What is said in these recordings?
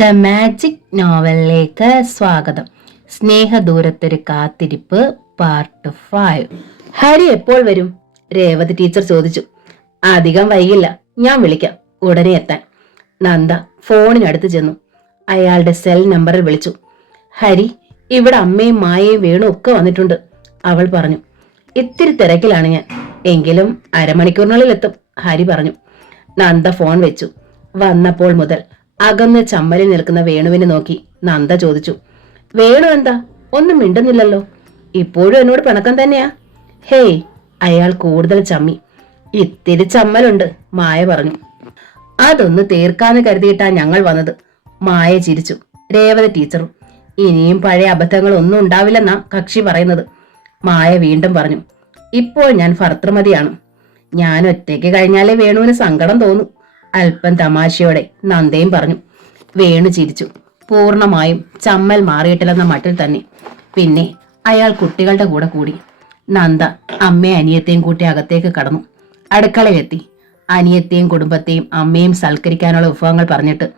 The magic നോവലിലേക്ക് സ്വാഗതം. സ്നേഹദൂരത്തൊരു കാത്തിരിപ്പ് part 5. Hari എപ്പോൾ വരും? രേവതി ടീച്ചർ ചോദിച്ചു. അധികം വൈകില്ല, ഞാൻ വിളിക്കാം, ഉടനെ എത്താൻ. നന്ദ ഫോണിനടുത്ത് ചെന്നു. അയാളുടെ സെൽ നമ്പറിൽ വിളിച്ചു. ഹരി, ഇവിടെ അമ്മയും മായയും വേണു ഒക്കെ വന്നിട്ടുണ്ട്, അവൾ പറഞ്ഞു. ഇത്തിരി തിരക്കിലാണ് ഞാൻ, എങ്കിലും അരമണിക്കൂറിനുള്ളിൽ എത്തും, ഹരി പറഞ്ഞു. നന്ദ ഫോൺ വെച്ചു. വന്നപ്പോൾ മുതൽ അകന്ന് ചമ്മലിൽ നിൽക്കുന്ന വേണുവിനെ നോക്കി നന്ദ ചോദിച്ചു. വേണു എന്താ ഒന്നും മിണ്ടുന്നില്ലല്ലോ? ഇപ്പോഴും എന്നോട് പിണക്കം തന്നെയാ? ഹേയ്, അയാൾ കൂടുതൽ ചമ്മി. ഇത്തിരി ചമ്മലുണ്ട്, മായ പറഞ്ഞു. അതൊന്ന് തീർക്കാന്ന് കരുതിയിട്ടാ ഞങ്ങൾ വന്നത്, മായ ചിരിച്ചു. രേവതി ടീച്ചറും. ഇനിയും പഴയ അബദ്ധങ്ങൾ ഒന്നും ഉണ്ടാവില്ലെന്നാ കക്ഷി പറയുന്നത്, മായ വീണ്ടും പറഞ്ഞു. ഇപ്പോൾ ഞാൻ ഭർത്തൃമതിയാണ്. ഞാൻ ഒറ്റയ്ക്ക് കഴിഞ്ഞാലേ വേണുവിന് സങ്കടം തോന്നും, അല്പം തമാശയോടെ നന്ദയും പറഞ്ഞു. വേണു ചിരിച്ചു. പൂർണമായും ചമ്മൽ മാറിയിട്ടില്ലെന്ന മട്ടിൽ തന്നെ. പിന്നെ അയാൾ കുട്ടികളുടെ കൂടെ കൂടി. നന്ദ അമ്മയും അനിയത്തെയും കൂട്ടി അകത്തേക്ക് കടന്നു. അടുക്കളയിലെത്തി. അനിയത്തെയും കുടുംബത്തെയും അമ്മയും സൽക്കരിക്കാനുള്ള വിഭവങ്ങൾ പറഞ്ഞിട്ട്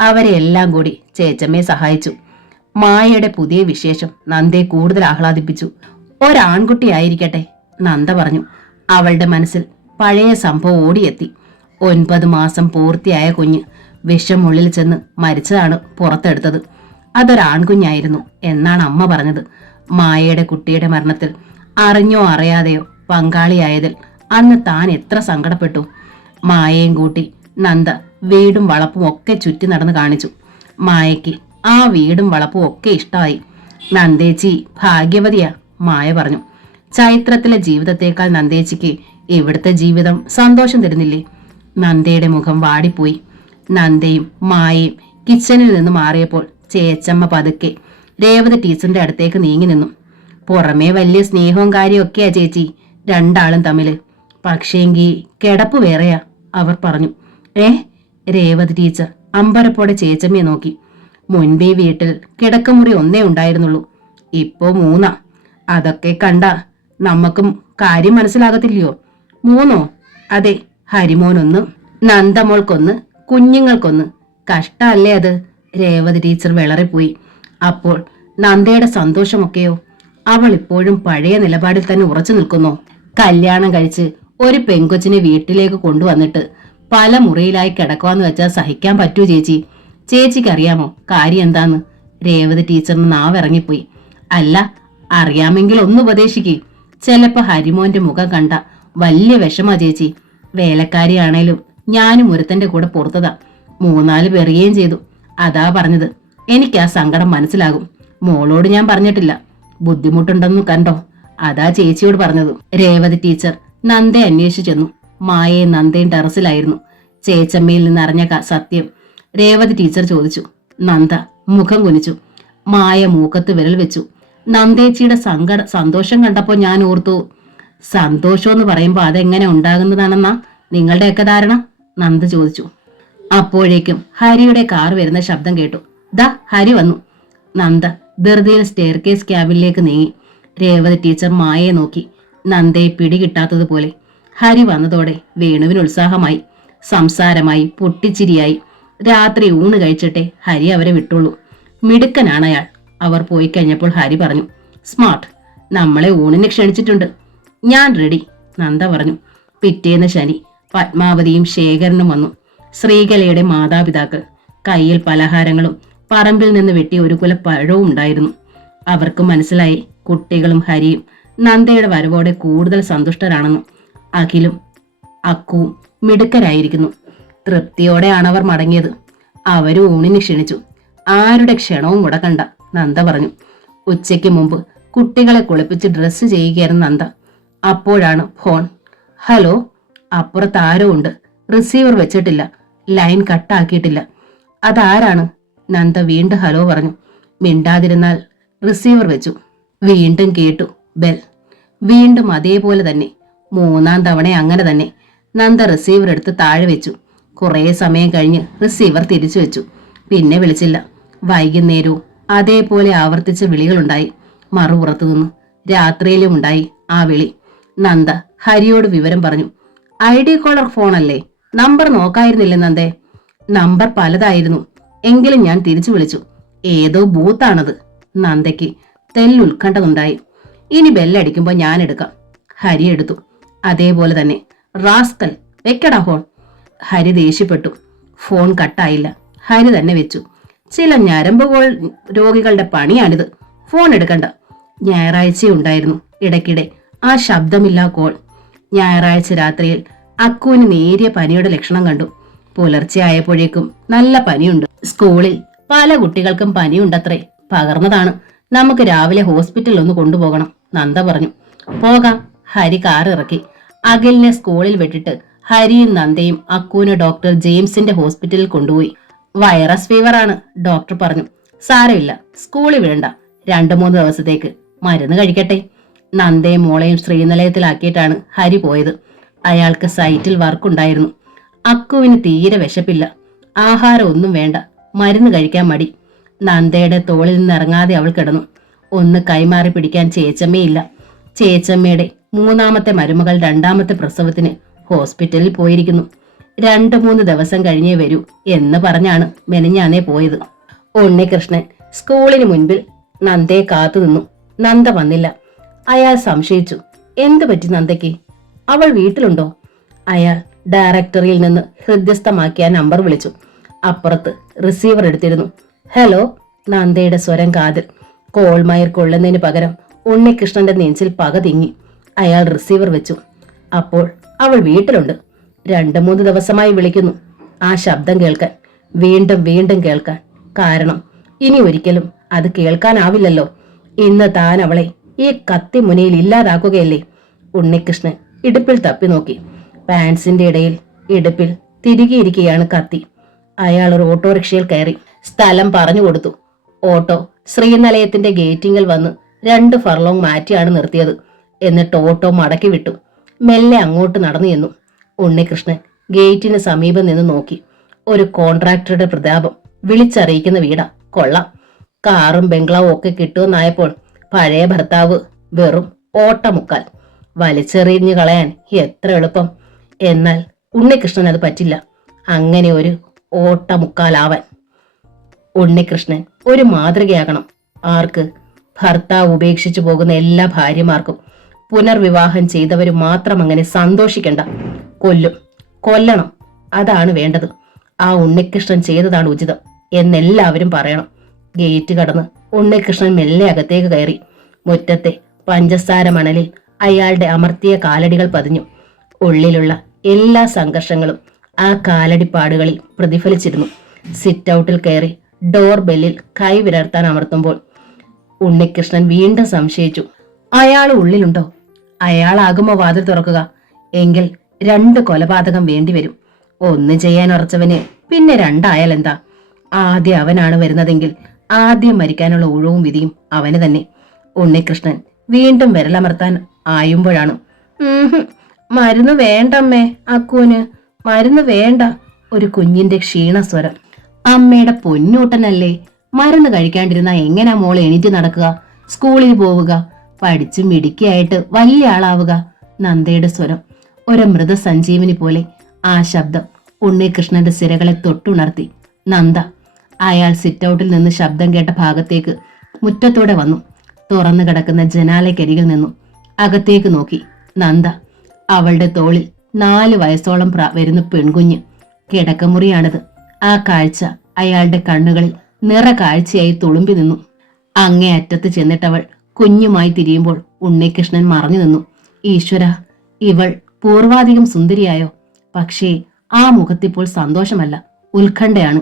അവരെ എല്ലാം കൂടി ചേച്ചമ്മയെ സഹായിച്ചു. മായയുടെ പുതിയ വിശേഷം നന്ദയെ കൂടുതൽ ആഹ്ലാദിപ്പിച്ചു. ഒരാൺകുട്ടിയായിരിക്കട്ടെ, നന്ദ പറഞ്ഞു. അവളുടെ മനസ്സിൽ പഴയ സംഭവം ഓടിയെത്തി. 9 മാസം പൂർത്തിയായ കുഞ്ഞ് വിഷമുള്ളിൽ ചെന്ന് മരിച്ചതാണ് പുറത്തെടുത്തത്. അതൊരാൺകുഞ്ഞായിരുന്നു എന്നാണ് അമ്മ പറഞ്ഞത്. മായയുടെ കുട്ടിയുടെ മരണത്തിൽ അറിഞ്ഞോ അറിയാതെയോ പങ്കാളിയായതിൽ അന്ന് താൻ എത്ര സങ്കടപ്പെട്ടു. മായയും കൂട്ടി നന്ദ വീടും വളപ്പും ഒക്കെ ചുറ്റി നടന്ന് കാണിച്ചു. മായയ്ക്ക് ആ വീടും വളപ്പും ഒക്കെ ഇഷ്ടമായി. നന്ദേച്ചി ഭാഗ്യവതിയാ, മായ പറഞ്ഞു. ചൈത്രത്തിലെ ജീവിതത്തേക്കാൾ നന്ദേച്ചിക്ക് ഇവിടുത്തെ ജീവിതം സന്തോഷം തരുന്നില്ലേ? നന്ദയുടെ മുഖം വാടിപ്പോയി. നന്ദയും മായയും കിച്ചണിൽ നിന്ന് മാറിയപ്പോൾ ചേച്ചമ്മ പതുക്കെ രേവതി ടീച്ചറിന്റെ അടുത്തേക്ക് നീങ്ങി നിന്നു. പുറമേ വലിയ സ്നേഹവും കാര്യമൊക്കെയാ ചേച്ചി രണ്ടാളും തമ്മില്, പക്ഷേങ്കി കിടപ്പ് വേറെയാ, അവർ പറഞ്ഞു. രേവതി ടീച്ചർ അമ്പരപ്പോടെ ചേച്ചമ്മയെ നോക്കി. മുൻപേ വീട്ടിൽ കിടക്കമുറി ഒന്നേ ഉണ്ടായിരുന്നുള്ളൂ, ഇപ്പോ 3. അതൊക്കെ കണ്ട നമ്മക്കും കാര്യം മനസ്സിലാകത്തില്ലയോ? 3? അതെ, ഹരിമോനൊന്ന്, നന്ദമോൾക്കൊന്ന്, കുഞ്ഞുങ്ങൾക്കൊന്ന്. കഷ്ടല്ലേ അത്? രേവതി ടീച്ചർ വിളറിപ്പോയി. അപ്പോൾ നന്ദയുടെ സന്തോഷമൊക്കെയോ? അവൾ ഇപ്പോഴും പഴയ നിലപാടിൽ തന്നെ ഉറച്ചു നിൽക്കുന്നോ? കല്യാണം കഴിച്ച് ഒരു പെങ്കൊച്ചിനെ വീട്ടിലേക്ക് കൊണ്ടുവന്നിട്ട് പല മുറിയിലായി കിടക്കുവാന്ന് വെച്ചാൽ സഹിക്കാൻ പറ്റൂ ചേച്ചി? ചേച്ചിക്ക് അറിയാമോ കാര്യം എന്താന്ന്? രേവതി ടീച്ചറിന് നാവിറങ്ങിപ്പോയി. അല്ല, അറിയാമെങ്കിൽ ഒന്ന് ഉപദേശിക്ക്. ചിലപ്പോ ഹരിമോന്റെ മുഖം കണ്ട വലിയ വിഷമാ ചേച്ചി. വേലക്കാരിയാണേലും ഞാനും ഒരുത്തന്റെ കൂടെ പുറത്തതാ, 3-4 പേറുകയും ചെയ്തു. അതാ പറഞ്ഞത്, എനിക്ക് ആ സങ്കടം മനസ്സിലാകും. മോളോട് ഞാൻ പറഞ്ഞിട്ടില്ല, ബുദ്ധിമുട്ടുണ്ടെന്നു കണ്ടോ, അതാ ചേച്ചിയോട് പറഞ്ഞത്. രേവതി ടീച്ചർ നന്ദയെ അന്വേഷിച്ചു ചെന്നു. മായയും നന്ദയും ടെറസിലായിരുന്നു. ചേച്ചമ്മയിൽ നിന്ന് അറിഞ്ഞ സത്യം രേവതി ടീച്ചർ ചോദിച്ചു. നന്ദ മുഖം കുനിച്ചു. മായ മൂക്കത്ത് വിരൽ വെച്ചു. നന്ദേച്ചിയുടെ സന്തോഷം കണ്ടപ്പോ ഞാൻ ഓർത്തു. സന്തോഷം എന്ന് പറയുമ്പോ അതെങ്ങനെ ഉണ്ടാകുന്നതാണെന്നാ നിങ്ങളുടെയൊക്കെ ധാരണ? നന്ദ ചോദിച്ചു. അപ്പോഴേക്കും ഹരിയുടെ കാർ വരുന്ന ശബ്ദം കേട്ടു. ദാ ഹരി വന്നു. നന്ദ ധൃതിയിൽ സ്റ്റെയർകേസ് ക്യാബിനിലേക്ക് നീങ്ങി. രേവതി ടീച്ചർ മായയെ നോക്കി, നന്ദയെ പിടികിട്ടാത്തതുപോലെ. ഹരി വന്നതോടെ വേണുവിന് ഉത്സാഹമായി, സംസാരമായി, പൊട്ടിച്ചിരിയായി. രാത്രി ഊണ് കഴിച്ചിട്ടേ ഹരി അവരെ വിട്ടുള്ളൂ. മിടുക്കനാണ് അയാൾ. അവർ പോയി കഴിഞ്ഞപ്പോൾ ഹരി പറഞ്ഞു. സ്മാർട്ട്, നമ്മളെ ഊണിന് ക്ഷണിച്ചിട്ടുണ്ട്. ഞാൻ റെഡി, നന്ദ പറഞ്ഞു. പിറ്റേന്ന് ശനി പത്മാവതിയും ശേഖരനും വന്നു. ശ്രീകലയുടെ മാതാപിതാക്കൾ. കയ്യിൽ പലഹാരങ്ങളും പറമ്പിൽ നിന്ന് വെട്ടിയ ഒരു കുല പഴവും ഉണ്ടായിരുന്നു. അവർക്ക് മനസ്സിലായി കുട്ടികളും ഹരിയും നന്ദയുടെ വരവോടെ കൂടുതൽ സന്തുഷ്ടരാണെന്ന്. അഖിലും അക്കുവും മിടുക്കരായിരിക്കുന്നു. തൃപ്തിയോടെയാണ് അവർ മടങ്ങിയത്. അവരും ഊണിന് ക്ഷണിച്ചു. ആരുടെ ക്ഷണവും മുടക്കണ്ട, നന്ദ പറഞ്ഞു. ഉച്ചയ്ക്ക് മുമ്പ് കുട്ടികളെ കുളിപ്പിച്ച് ഡ്രസ്സ് ചെയ്യുകയായിരുന്നു നന്ദ. അപ്പോഴാണ് ഫോൺ. ഹലോ, അപ്പുറത്ത് ആരോ ഉണ്ട്. റിസീവർ വെച്ചിട്ടില്ല, ലൈൻ കട്ടാക്കിയിട്ടില്ല. അതാരാണ്? നന്ദ വീണ്ടും ഹലോ പറഞ്ഞു. മിണ്ടാതിരുന്നാൽ റിസീവർ വെച്ചു. വീണ്ടും കേട്ടു ബെൽ. വീണ്ടും അതേപോലെ തന്നെ. 3-ാം തവണ അങ്ങനെ തന്നെ. നന്ദ റിസീവർ എടുത്ത് താഴെ വെച്ചു. കുറേ സമയം കഴിഞ്ഞ് റിസീവർ തിരിച്ചു വെച്ചു. പിന്നെ വിളിച്ചില്ല. വൈകുന്നേരവും അതേപോലെ ആവർത്തിച്ച വിളികളുണ്ടായി. മറുപുറത്തു നിന്ന് രാത്രിയിലും ഉണ്ടായി ആ വിളി. നന്ദ ഹരിയോട് വിവരം പറഞ്ഞു. ID കോളർ ഫോണല്ലേ, നമ്പർ നോക്കായിരുന്നില്ലേ നന്ദേ? നമ്പർ പലതായിരുന്നു, എങ്കിലും ഞാൻ തിരിച്ചു വിളിച്ചു. ഏതോ ബൂത്താണത്. നന്ദയ്ക്ക് തെല്ലുത്കണ്ഠമുണ്ടായി. ഇനി ബെല്ലടിക്കുമ്പോ ഞാൻ എടുക്കാം. ഹരി എടുത്തു. അതേപോലെ തന്നെ. റാസ്കൽ, വെക്കടാ ഫോൺ. ഹരി ദേഷ്യപ്പെട്ടു. ഫോൺ കട്ടായില്ല. ഹരി തന്നെ വെച്ചു. ചില ഞരമ്പുകൾ രോഗികളുടെ പണിയാണിത്. ഫോൺ എടുക്കണ്ട. ഞായറാഴ്ചയുണ്ടായിരുന്നു ഇടയ്ക്കിടെ ആ ശബ്ദമില്ലാ കോൾ. ഞായറാഴ്ച രാത്രിയിൽ അക്കുവിന് നേരിയ പനിയുടെ ലക്ഷണം കണ്ടു. പുലർച്ചെ ആയപ്പോഴേക്കും നല്ല പനിയുണ്ട്. സ്കൂളിൽ പല കുട്ടികൾക്കും പനിയുണ്ടത്രേ. പകർന്നതാണ്. നമുക്ക് രാവിലെ ഹോസ്പിറ്റലിൽ ഒന്ന് കൊണ്ടുപോകണം, നന്ദ പറഞ്ഞു. പോകാം. ഹരി കാർ ഇറക്കി. അഖിലിനെ സ്കൂളിൽ വിട്ടിട്ട് ഹരിയും നന്ദയും അക്കുവിനെ ഡോക്ടർ ജെയിംസിന്റെ ഹോസ്പിറ്റലിൽ കൊണ്ടുപോയി. വൈറസ് ഫീവർ ആണ്, ഡോക്ടർ പറഞ്ഞു. സാരമില്ല, സ്കൂളിൽ വിടണ്ട. 2-3 ദിവസത്തേക്ക് മരുന്ന് കഴിക്കട്ടെ. നന്ദയും മോളെയും ശ്രീനിലയത്തിലാക്കിയിട്ടാണ് ഹരി പോയത്. അയാൾക്ക് സൈറ്റിൽ വർക്കുണ്ടായിരുന്നു. അക്കുവിന് തീരെ വിശപ്പില്ല. ആഹാരം ഒന്നും വേണ്ട. മരുന്ന് കഴിക്കാൻ മടി. നന്ദയുടെ തോളിൽ നിന്നിറങ്ങാതെ അവൾ കിടന്നു. ഒന്ന് കൈമാറി പിടിക്കാൻ ചേച്ചമ്മയില്ല. ചേച്ചമ്മയുടെ 3ാമത്തെ മരുമകൾ 2ാമത്തെ പ്രസവത്തിന് ഹോസ്പിറ്റലിൽ പോയിരിക്കുന്നു. 2-3 ദിവസം കഴിഞ്ഞേ വരൂ എന്ന് പറഞ്ഞാണ് മെനഞ്ഞാന്നേ പോയത്. ഉണ്ണികൃഷ്ണൻ സ്കൂളിന് മുൻപിൽ നന്ദയെ കാത്തു നിന്നു. നന്ദ വന്നില്ല. അയാൾ സംശയിച്ചു. എന്തു പറ്റി നന്ദയ്ക്ക്? അവൾ വീട്ടിലുണ്ടോ? അയാൾ ഡയറക്ടറിയിൽ നിന്ന് ഹൃദ്യസ്ഥമാക്കിയ നമ്പർ വിളിച്ചു. അപ്പുറത്ത് റിസീവർ എടുത്തിരുന്നു. ഹലോ, നന്ദയുടെ സ്വരം കാതിൽ. കോൾമയർ കൊള്ളുന്നതിന് പകരം ഉണ്ണികൃഷ്ണന്റെ നെഞ്ചിൽ പക തിങ്ങി. അയാൾ റിസീവർ വെച്ചു. അപ്പോൾ അവൾ വീട്ടിലുണ്ട്. 2-3 ദിവസമായി വിളിക്കുന്നു. ആ ശബ്ദം കേൾക്കാൻ, വീണ്ടും വീണ്ടും കേൾക്കാൻ. കാരണം ഇനി ഒരിക്കലും അത് കേൾക്കാനാവില്ലല്ലോ. ഇന്ന് താൻ അവളെ ഈ കത്തി മുനയിൽ ഇല്ലാതാക്കുകയല്ലേ? ഉണ്ണികൃഷ്ണൻ ഇടുപ്പിൽ തപ്പി നോക്കി. പാൻസിന്റെ ഇടയിൽ ഇടുപ്പിൽ തിരികെയിരിക്കുകയാണ് കത്തി. അയാൾ ഒരു ഓട്ടോറിക്ഷയിൽ കയറി. സ്ഥലം പറഞ്ഞു കൊടുത്തു. ഓട്ടോ ശ്രീനിലയത്തിന്റെ ഗേറ്റിങ്ങിൽ വന്ന് 2 ഫർലോങ് മാറ്റിയാണ് നിർത്തിയത്. എന്നിട്ട് ഓട്ടോ മടക്കി വിട്ടു. മെല്ലെ അങ്ങോട്ട് നടന്നു ചെന്നു. ഉണ്ണികൃഷ്ണൻ ഗേറ്റിന് സമീപം നിന്ന് നോക്കി. ഒരു കോൺട്രാക്ടറുടെ പ്രതാപം വിളിച്ചറിയിക്കുന്ന വീടാ. കൊള്ളാം. കാറും ബംഗ്ലാവും ഒക്കെ കിട്ടുമെന്നായപ്പോൾ പഴയ ഭർത്താവ് വെറും ഓട്ടമുക്കാൽ. വലിച്ചെറിഞ്ഞു കളയാൻ എത്ര എളുപ്പം. എന്നാൽ ഉണ്ണികൃഷ്ണൻ അത് പറ്റില്ല. അങ്ങനെ ഒരു ഓട്ടമുക്കാലാവാൻ. ഉണ്ണികൃഷ്ണൻ ഒരു മാതൃകയാകണം. ആർക്ക്? ഭർത്താവ് ഉപേക്ഷിച്ചു പോകുന്ന എല്ലാ ഭാര്യമാർക്കും. പുനർവിവാഹം ചെയ്തവര് മാത്രം അങ്ങനെ സന്തോഷിക്കണ്ട. കൊല്ലണം. അതാണ് വേണ്ടത്. ആ ഉണ്ണികൃഷ്ണൻ ചെയ്തതാണ് ഉചിതം എന്നെല്ലാവരും പറയണം. ഗേറ്റ് കടന്ന് ഉണ്ണികൃഷ്ണൻ മെല്ലെ അകത്തേക്ക് കയറി. മുറ്റത്തെ പഞ്ചസാര മണലിൽ അയാളുടെ അമർത്തിയ കാലടികൾ പതിഞ്ഞു. ഉള്ളിലുള്ള എല്ലാ സംഘർഷങ്ങളും ആ കാലടിപ്പാടുകളിൽ പ്രതിഫലിച്ചിരുന്നു. സിറ്റ് ഔട്ടിൽ കയറി ഡോർ ബെല്ലിൽ കൈ വിരർത്താൻ അമർത്തുമ്പോൾ ഉണ്ണികൃഷ്ണൻ വീണ്ടും സംശയിച്ചു. അയാൾ ഉള്ളിലുണ്ടോ? അയാളാകുമോ വാതിൽ തുറക്കുക? എങ്കിൽ 2 കൊലപാതകം വേണ്ടിവരും. 1 ചെയ്യാൻ ഉറച്ചവന് പിന്നെ 2 ആയാൽ എന്താ? ആദ്യം അവനാണ് വരുന്നതെങ്കിൽ ആദ്യം മരിക്കാനുള്ള ഊഴവും വിധിയും അവന് തന്നെ. ഉണ്ണികൃഷ്ണൻ വീണ്ടും വിരലമർത്താൻ ആയുമ്പോഴാണ് മരുന്ന് വേണ്ടമ്മേ, അക്കൂന് മരുന്ന് വേണ്ട. ഒരു കുഞ്ഞിന്റെ ക്ഷീണസ്വരം. അമ്മയുടെ പൊന്നൂട്ടനല്ലേ, മരുന്ന് കഴിക്കാണ്ടിരുന്ന എങ്ങനാ മോളെ എണീറ്റ് നടക്കുക, സ്കൂളിൽ പോവുക, പഠിച്ച് മിടുക്കിയായിട്ട് വലിയ ആളാവുക? നന്ദയുടെ സ്വരം ഒരു മൃതസഞ്ജീവനി പോലെ. ആ ശബ്ദം ഉണ്ണികൃഷ്ണന്റെ സിരകളെ തൊട്ടുണർത്തി. നന്ദ. അയാൾ സിറ്റൗട്ടിൽ നിന്ന് ശബ്ദം കേട്ട ഭാഗത്തേക്ക് മുറ്റത്തോടെ വന്നു. തുറന്നു കിടക്കുന്ന ജനാലയ്ക്കരികിൽ നിന്നു അകത്തേക്ക് നോക്കി. നന്ദ. അവളുടെ തോളിൽ 4 വയസ്സോളം വരുന്ന പെൺകുഞ്ഞ്. കിടക്കമുറിയാണിത്. ആ കാഴ്ച അയാളുടെ കണ്ണുകളിൽ നിറ കാഴ്ചയായി തുളുമ്പി നിന്നു. അങ്ങേ അറ്റത്ത് ചെന്നിട്ടവൾ കുഞ്ഞുമായി തിരിയുമ്പോൾ ഉണ്ണികൃഷ്ണൻ മറഞ്ഞു നിന്നു. ഈശ്വര, ഇവൾ പൂർവാധികം സുന്ദരിയായോ? പക്ഷേ ആ മുഖത്തിപ്പോൾ സന്തോഷമല്ല, ഉത്കണ്ഠയാണ്.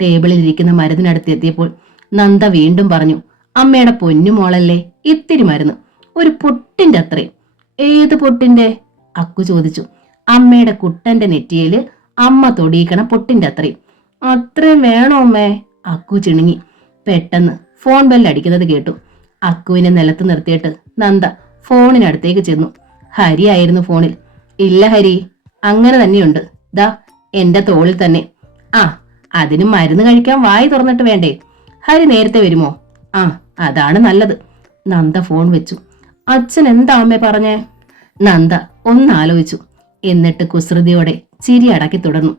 ടേബിളിൽ ഇരിക്കുന്ന മരുന്നിനടുത്തെത്തിയപ്പോൾ നന്ദ വീണ്ടും പറഞ്ഞു, അമ്മയുടെ പൊന്നുമോളല്ലേ, ഇത്തിരി മരുന്ന്, ഒരു പൊട്ടിന്റെ അത്രയും. ഏത് പൊട്ടിന്റെ? അക്കു ചോദിച്ചു. അമ്മയുടെ കുട്ടന്റെ നെറ്റിയില് അമ്മ തൊടിയിക്കണ പൊട്ടിന്റെ അത്രയും. അത്രയും വേണോ അമ്മേ? അക്കു ചിണുങ്ങി. പെട്ടെന്ന് ഫോൺ ബെല്ലടിക്കുന്നത് കേട്ടു. അക്കുവിനെ നിലത്ത് നിർത്തിയിട്ട് നന്ദ ഫോണിനടുത്തേക്ക് ചെന്നു. ഹരി ആയിരുന്നു ഫോണിൽ. ഇല്ല ഹരി, അങ്ങനെ തന്നെയുണ്ട്, ദാ എന്റെ തോളിൽ തന്നെ. ആ, അതിന് മരുന്ന് കഴിക്കാൻ വായി തുറന്നിട്ട് വേണ്ടേ? ഹരി നേരത്തെ വരുമോ? ആ, അതാണ് നല്ലത്. നന്ദ ഫോൺ വെച്ചു. അച്ഛൻ എന്താ അമ്മേ പറഞ്ഞേ? നന്ദ ഒന്നാലോചിച്ചു. എന്നിട്ട് കുസൃതിയോടെ ചിരി അടക്കി തുടർന്നു.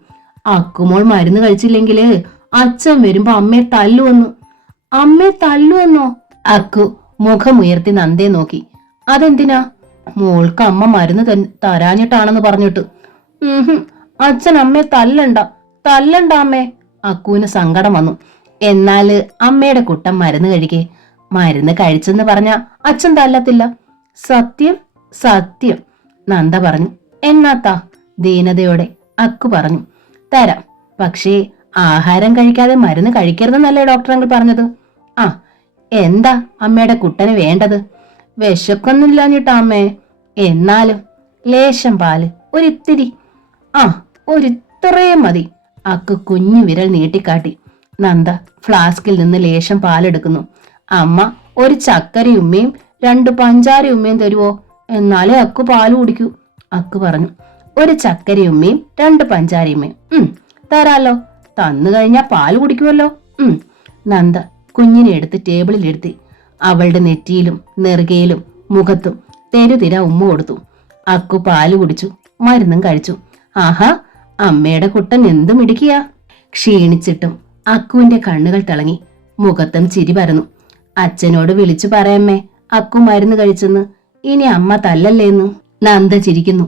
അക്കുമോൾ മരുന്ന് കഴിച്ചില്ലെങ്കില് അച്ഛൻ വരുമ്പോ അമ്മയെ തല്ലുവന്നു. അമ്മയെ തല്ലുവന്നോ? അക്കു മുഖമുയർത്തി നന്ദയെ നോക്കി. അതെന്തിനാ? മോൾക്ക് അമ്മ മരുന്ന് തരാഞ്ഞിട്ടാണെന്ന് പറഞ്ഞിട്ട്. അച്ഛൻ അമ്മയെ തല്ലണ്ട അമ്മേ. അക്കുവിന് സങ്കടം വന്നു. എന്നാല് അമ്മയുടെ കുട്ടൻ മരുന്ന് കഴിക്കേ. മരുന്ന് കഴിച്ചെന്ന് പറഞ്ഞ അച്ഛൻ തല്ലത്തില്ല. സത്യം സത്യം, നന്ദ പറഞ്ഞു. എന്നാത്താ? ദീനതയോടെ അക്കു പറഞ്ഞു. തരാം, പക്ഷേ ആഹാരം കഴിക്കാതെ മരുന്ന് കഴിക്കരുതെന്നല്ലേ ഡോക്ടർ അങ്കിൾ പറഞ്ഞത്? ആ, എന്താ അമ്മയുടെ കുട്ടന് വേണ്ടത്? വിശക്കൊന്നുമില്ലാഞ്ഞിട്ടാ അമ്മേ. എന്നാലും ലേശം പാല്, ഒരിത്തിരി. ആ, ഒരിത്രയും മതി. അക്കു കുഞ്ഞു വിരൽ നീട്ടിക്കാട്ടി. നന്ദ ഫ്ലാസ്കിൽ നിന്ന് ലേശം പാലെടുക്കുന്നു. അമ്മ ഒരു ചക്കരയുമ്മയും 2 പഞ്ചാരയുമ്മയും തരുവോ? എന്നാലേ അക്കു പാല് കുടിക്കൂ. അക്കു പറഞ്ഞു. ഒരു ചക്കരയുമ്മയും 2 പഞ്ചാരയുമ്മയും. തരാലോ. തന്നു കഴിഞ്ഞാ പാല് കുടിക്കുമല്ലോ. നന്ദ കുഞ്ഞിനെ എടുത്ത് ടേബിളിലിരുത്തി. അവളുടെ നെറ്റിയിലും നെറുകയിലും മുഖത്തും തെരുതിര ഉമ്മ കൊടുത്തു. അക്കു പാല് കുടിച്ചു, മരുന്നും കഴിച്ചു. ആഹാ, അമ്മയുടെ കുട്ടൻ എന്തു മിടുക്കിയാ. ക്ഷീണിച്ചിട്ടും അക്കുവിന്റെ കണ്ണുകൾ തിളങ്ങി, മുഖത്തും ചിരി പരന്നു. അച്ഛനോട് വിളിച്ചു പറയമ്മേ, അക്കു മരുന്ന് കഴിച്ചെന്ന്. ഇനി അമ്മ തല്ലല്ലേന്ന്. നന്ദ ചിരിക്കുന്നു.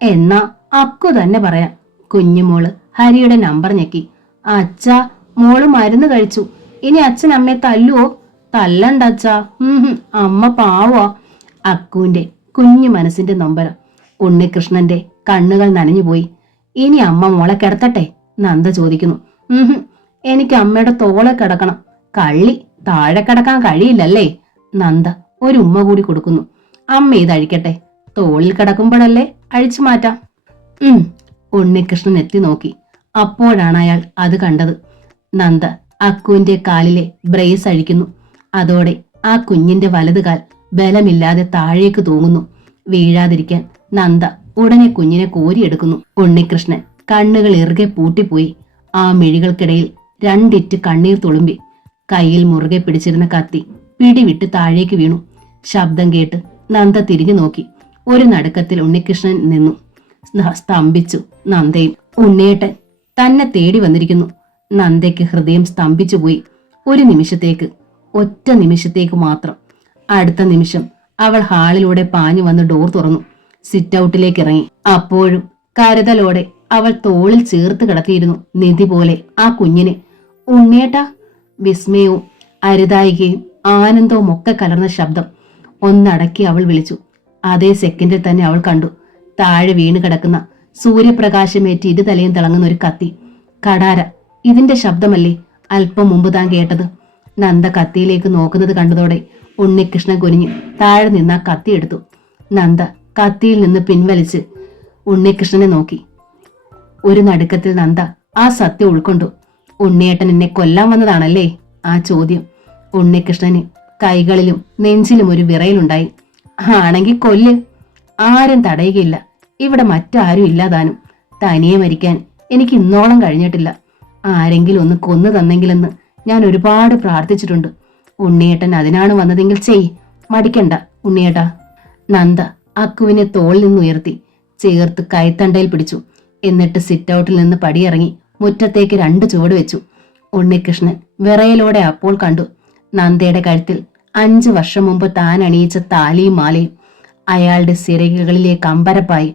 എന്നാ അക്കു തന്നെ പറയാം. കുഞ്ഞുമോള് ഹരിയുടെ നമ്പർ ഞെക്കി. അച്ഛാ, മോള് മരുന്ന് കഴിച്ചു. ഇനി അച്ഛൻ അമ്മയെ തല്ലുവോ? തല്ലണ്ട അച്ഛാ. അമ്മ പാവാ. അക്കുവിന്റെ കുഞ്ഞു മനസ്സിന്റെ നൊമ്പരം. ഉണ്ണികൃഷ്ണന്റെ കണ്ണുകൾ നനഞ്ഞുപോയി. ഇനി അമ്മ മോളെ കിടത്തട്ടെ? നന്ദ ചോദിക്കുന്നു. എനിക്ക് അമ്മയുടെ തോളെ കിടക്കണം. കള്ളി, താഴെ കിടക്കാൻ കഴിയില്ലല്ലേ? നന്ദ ഒരു ഉമ്മ കൂടി കൊടുക്കുന്നു. അമ്മ ഇതഴിക്കട്ടെ, തോളിൽ കിടക്കുമ്പോഴല്ലേ അഴിച്ചു മാറ്റാം. ഉണ്ണികൃഷ്ണൻ എത്തി നോക്കി. അപ്പോഴാണ് അയാൾ അത് കണ്ടത്. നന്ദ അക്കുവിന്റെ കാലിലെ ബ്രേസ് അഴിക്കുന്നു. അതോടെ ആ കുഞ്ഞിന്റെ വലതുകാൽ ബലമില്ലാതെ താഴേക്ക് തൂങ്ങുന്നു. വീഴാതിരിക്കാൻ നന്ദ ഉടനെ കുഞ്ഞിനെ കോരിയെടുക്കുന്നു. ഉണ്ണികൃഷ്ണൻ കണ്ണുകൾ ഇറുകെ പൂട്ടിപ്പോയി. ആ മിഴികൾക്കിടയിൽ 2 ഇറ്റ് കണ്ണീർ തുളുമ്പി. കയ്യിൽ മുറുകെ പിടിച്ചിരുന്ന കത്തി പിടിവിട്ട് താഴേക്ക് വീണു. ശബ്ദം കേട്ട് നന്ദ തിരിഞ്ഞു നോക്കി. ഒരു നടുക്കത്തിൽ ഉണ്ണികൃഷ്ണൻ നിന്നു. സ്തംഭിച്ചു നന്ദയും. ഉണ്ണിയേട്ടൻ തന്നെ തേടി വന്നിരിക്കുന്നു. നന്ദയ്ക്ക് ഹൃദയം സ്തംഭിച്ചുപോയി. ഒരു നിമിഷത്തേക്ക്, ഒറ്റ നിമിഷത്തേക്ക് മാത്രം. അടുത്ത നിമിഷം അവൾ ഹാളിലൂടെ പാഞ്ഞു വന്ന് ഡോർ തുറന്നു. സിറ്റ് ഔട്ടിലേക്ക് ഇറങ്ങി. അപ്പോഴും കരുതലോടെ അവൾ തോളിൽ ചേർത്ത് കിടത്തിയിരുന്നു നിധി പോലെ ആ കുഞ്ഞിനെ. ഉണ്ണിയേട്ടാ. വിസ്മയവും അരുതായികയും ആനന്ദവും ഒക്കെ കലർന്ന ശബ്ദം ഒന്നടക്കി അവൾ വിളിച്ചു. അതേ സെക്കൻഡിൽ തന്നെ അവൾ കണ്ടു താഴെ വീണ് കിടക്കുന്ന സൂര്യപ്രകാശമേറ്റ് ഇരുതലയും തിളങ്ങുന്ന ഒരു കത്തി. കടാര, ഇതിന്റെ ശബ്ദമല്ലേ അല്പം മുമ്പ് താൻ കേട്ടത്? നന്ദ കത്തിയിലേക്ക് നോക്കുന്നത് കണ്ടതോടെ ഉണ്ണികൃഷ്ണൻ കുനിഞ്ഞ് താഴെ നിന്ന് ആ കത്തി എടുത്തു. നന്ദ കത്തിയിൽ നിന്ന് പിൻവലിച്ച് ഉണ്ണികൃഷ്ണനെ നോക്കി. ഒരു നടുക്കത്തിൽ നന്ദ ആ സത്യം ഉൾക്കൊണ്ടു. ഉണ്ണിയേട്ടൻ എന്നെ കൊല്ലാൻ വന്നതാണല്ലേ ആ ചോദ്യം. ഉണ്ണികൃഷ്ണന് കൈകളിലും നെഞ്ചിലും ഒരു വിറയലുണ്ടായി. ആണെങ്കിൽ കൊല്ല്, ആരും തടയുകയില്ല. ഇവിടെ മറ്റാരും ഇല്ലാതാനും. തനിയെ മരിക്കാൻ എനിക്ക് ഇന്നോളം കഴിഞ്ഞിട്ടില്ല. ആരെങ്കിലും ഒന്ന് കൊന്നു തന്നെങ്കിലെന്ന് ഞാൻ ഒരുപാട് പ്രാർത്ഥിച്ചിട്ടുണ്ട്. ഉണ്ണിയേട്ടൻ അതിനാണ് വന്നതെങ്കിൽ ചെയ്, മടിക്കണ്ട ഉണ്ണിയേട്ടാ. നന്ദ അക്കുവിനെ തോളിൽ നിന്ന് ഉയർത്തി ചേർത്ത് കൈത്തണ്ടയിൽ പിടിച്ചു. എന്നിട്ട് സിറ്റ് ഔട്ടിൽ നിന്ന് പടിയിറങ്ങി മുറ്റത്തേക്ക് 2 ചുവട് വെച്ചു. ഉണ്ണികൃഷ്ണൻ വിറയലോടെ അപ്പോൾ കണ്ടു നന്ദയുടെ കഴുത്തിൽ 5 വർഷം മുമ്പ് താൻ അണിയിച്ച താലിയും മാലയും. അയാളുടെ സിരകളിലേക്ക് അമ്പരപ്പായി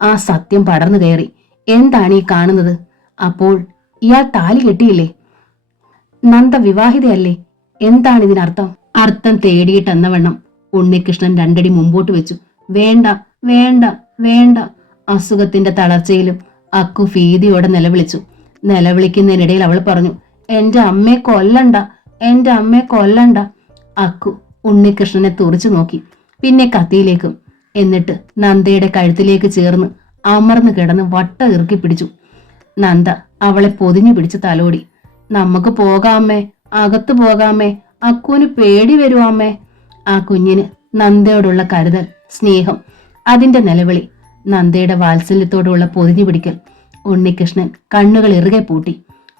ആ സത്യം പടർന്നു കയറി. എന്താണ് ഈ കാണുന്നത്? അപ്പോൾ ഇയാൾ താലി കെട്ടിയില്ലേ? നന്ദ വിവാഹിതയല്ലേ? എന്താണ് ഇതിനർത്ഥം? അർത്ഥം തേടിയിട്ടെന്നവണ്ണം ഉണ്ണികൃഷ്ണൻ 2 അടി മുമ്പോട്ട് വെച്ചു. വേണ്ട, വേണ്ട, വേണ്ട. അസുഖത്തിന്റെ തളർച്ചയിലും അക്കു ഭീതിയോടെ നിലവിളിച്ചു. നിലവിളിക്കുന്നതിനിടയിൽ അവൾ പറഞ്ഞു, എന്റെ അമ്മയെ കൊല്ലണ്ട, എന്റെ അമ്മയെ കൊല്ലണ്ട. അക്കു ഉണ്ണികൃഷ്ണനെ തുറച്ചു നോക്കി, പിന്നെ കത്തിയിലേക്കും. എന്നിട്ട് നന്ദയുടെ കഴുത്തിലേക്ക് ചേർന്ന് അമർന്നു കിടന്ന് വട്ട ഇറുക്കി പിടിച്ചു. നന്ദ അവളെ പൊതിഞ്ഞു പിടിച്ച് തലോടി. നമുക്ക് പോകാമേ, അകത്തു പോകാമേ, അക്കുവിന് പേടി വരുവാമേ. ആ കുഞ്ഞിന് നന്ദയോടുള്ള കരുതൽ, സ്നേഹം, അതിന്റെ നിലവിളി, നന്ദയുടെ വാത്സല്യത്തോടുള്ള പൊതിഞ്ഞു പിടിക്കൽ. ഉണ്ണികൃഷ്ണൻ കണ്ണുകൾ ഇറുകെ പൂട്ടി.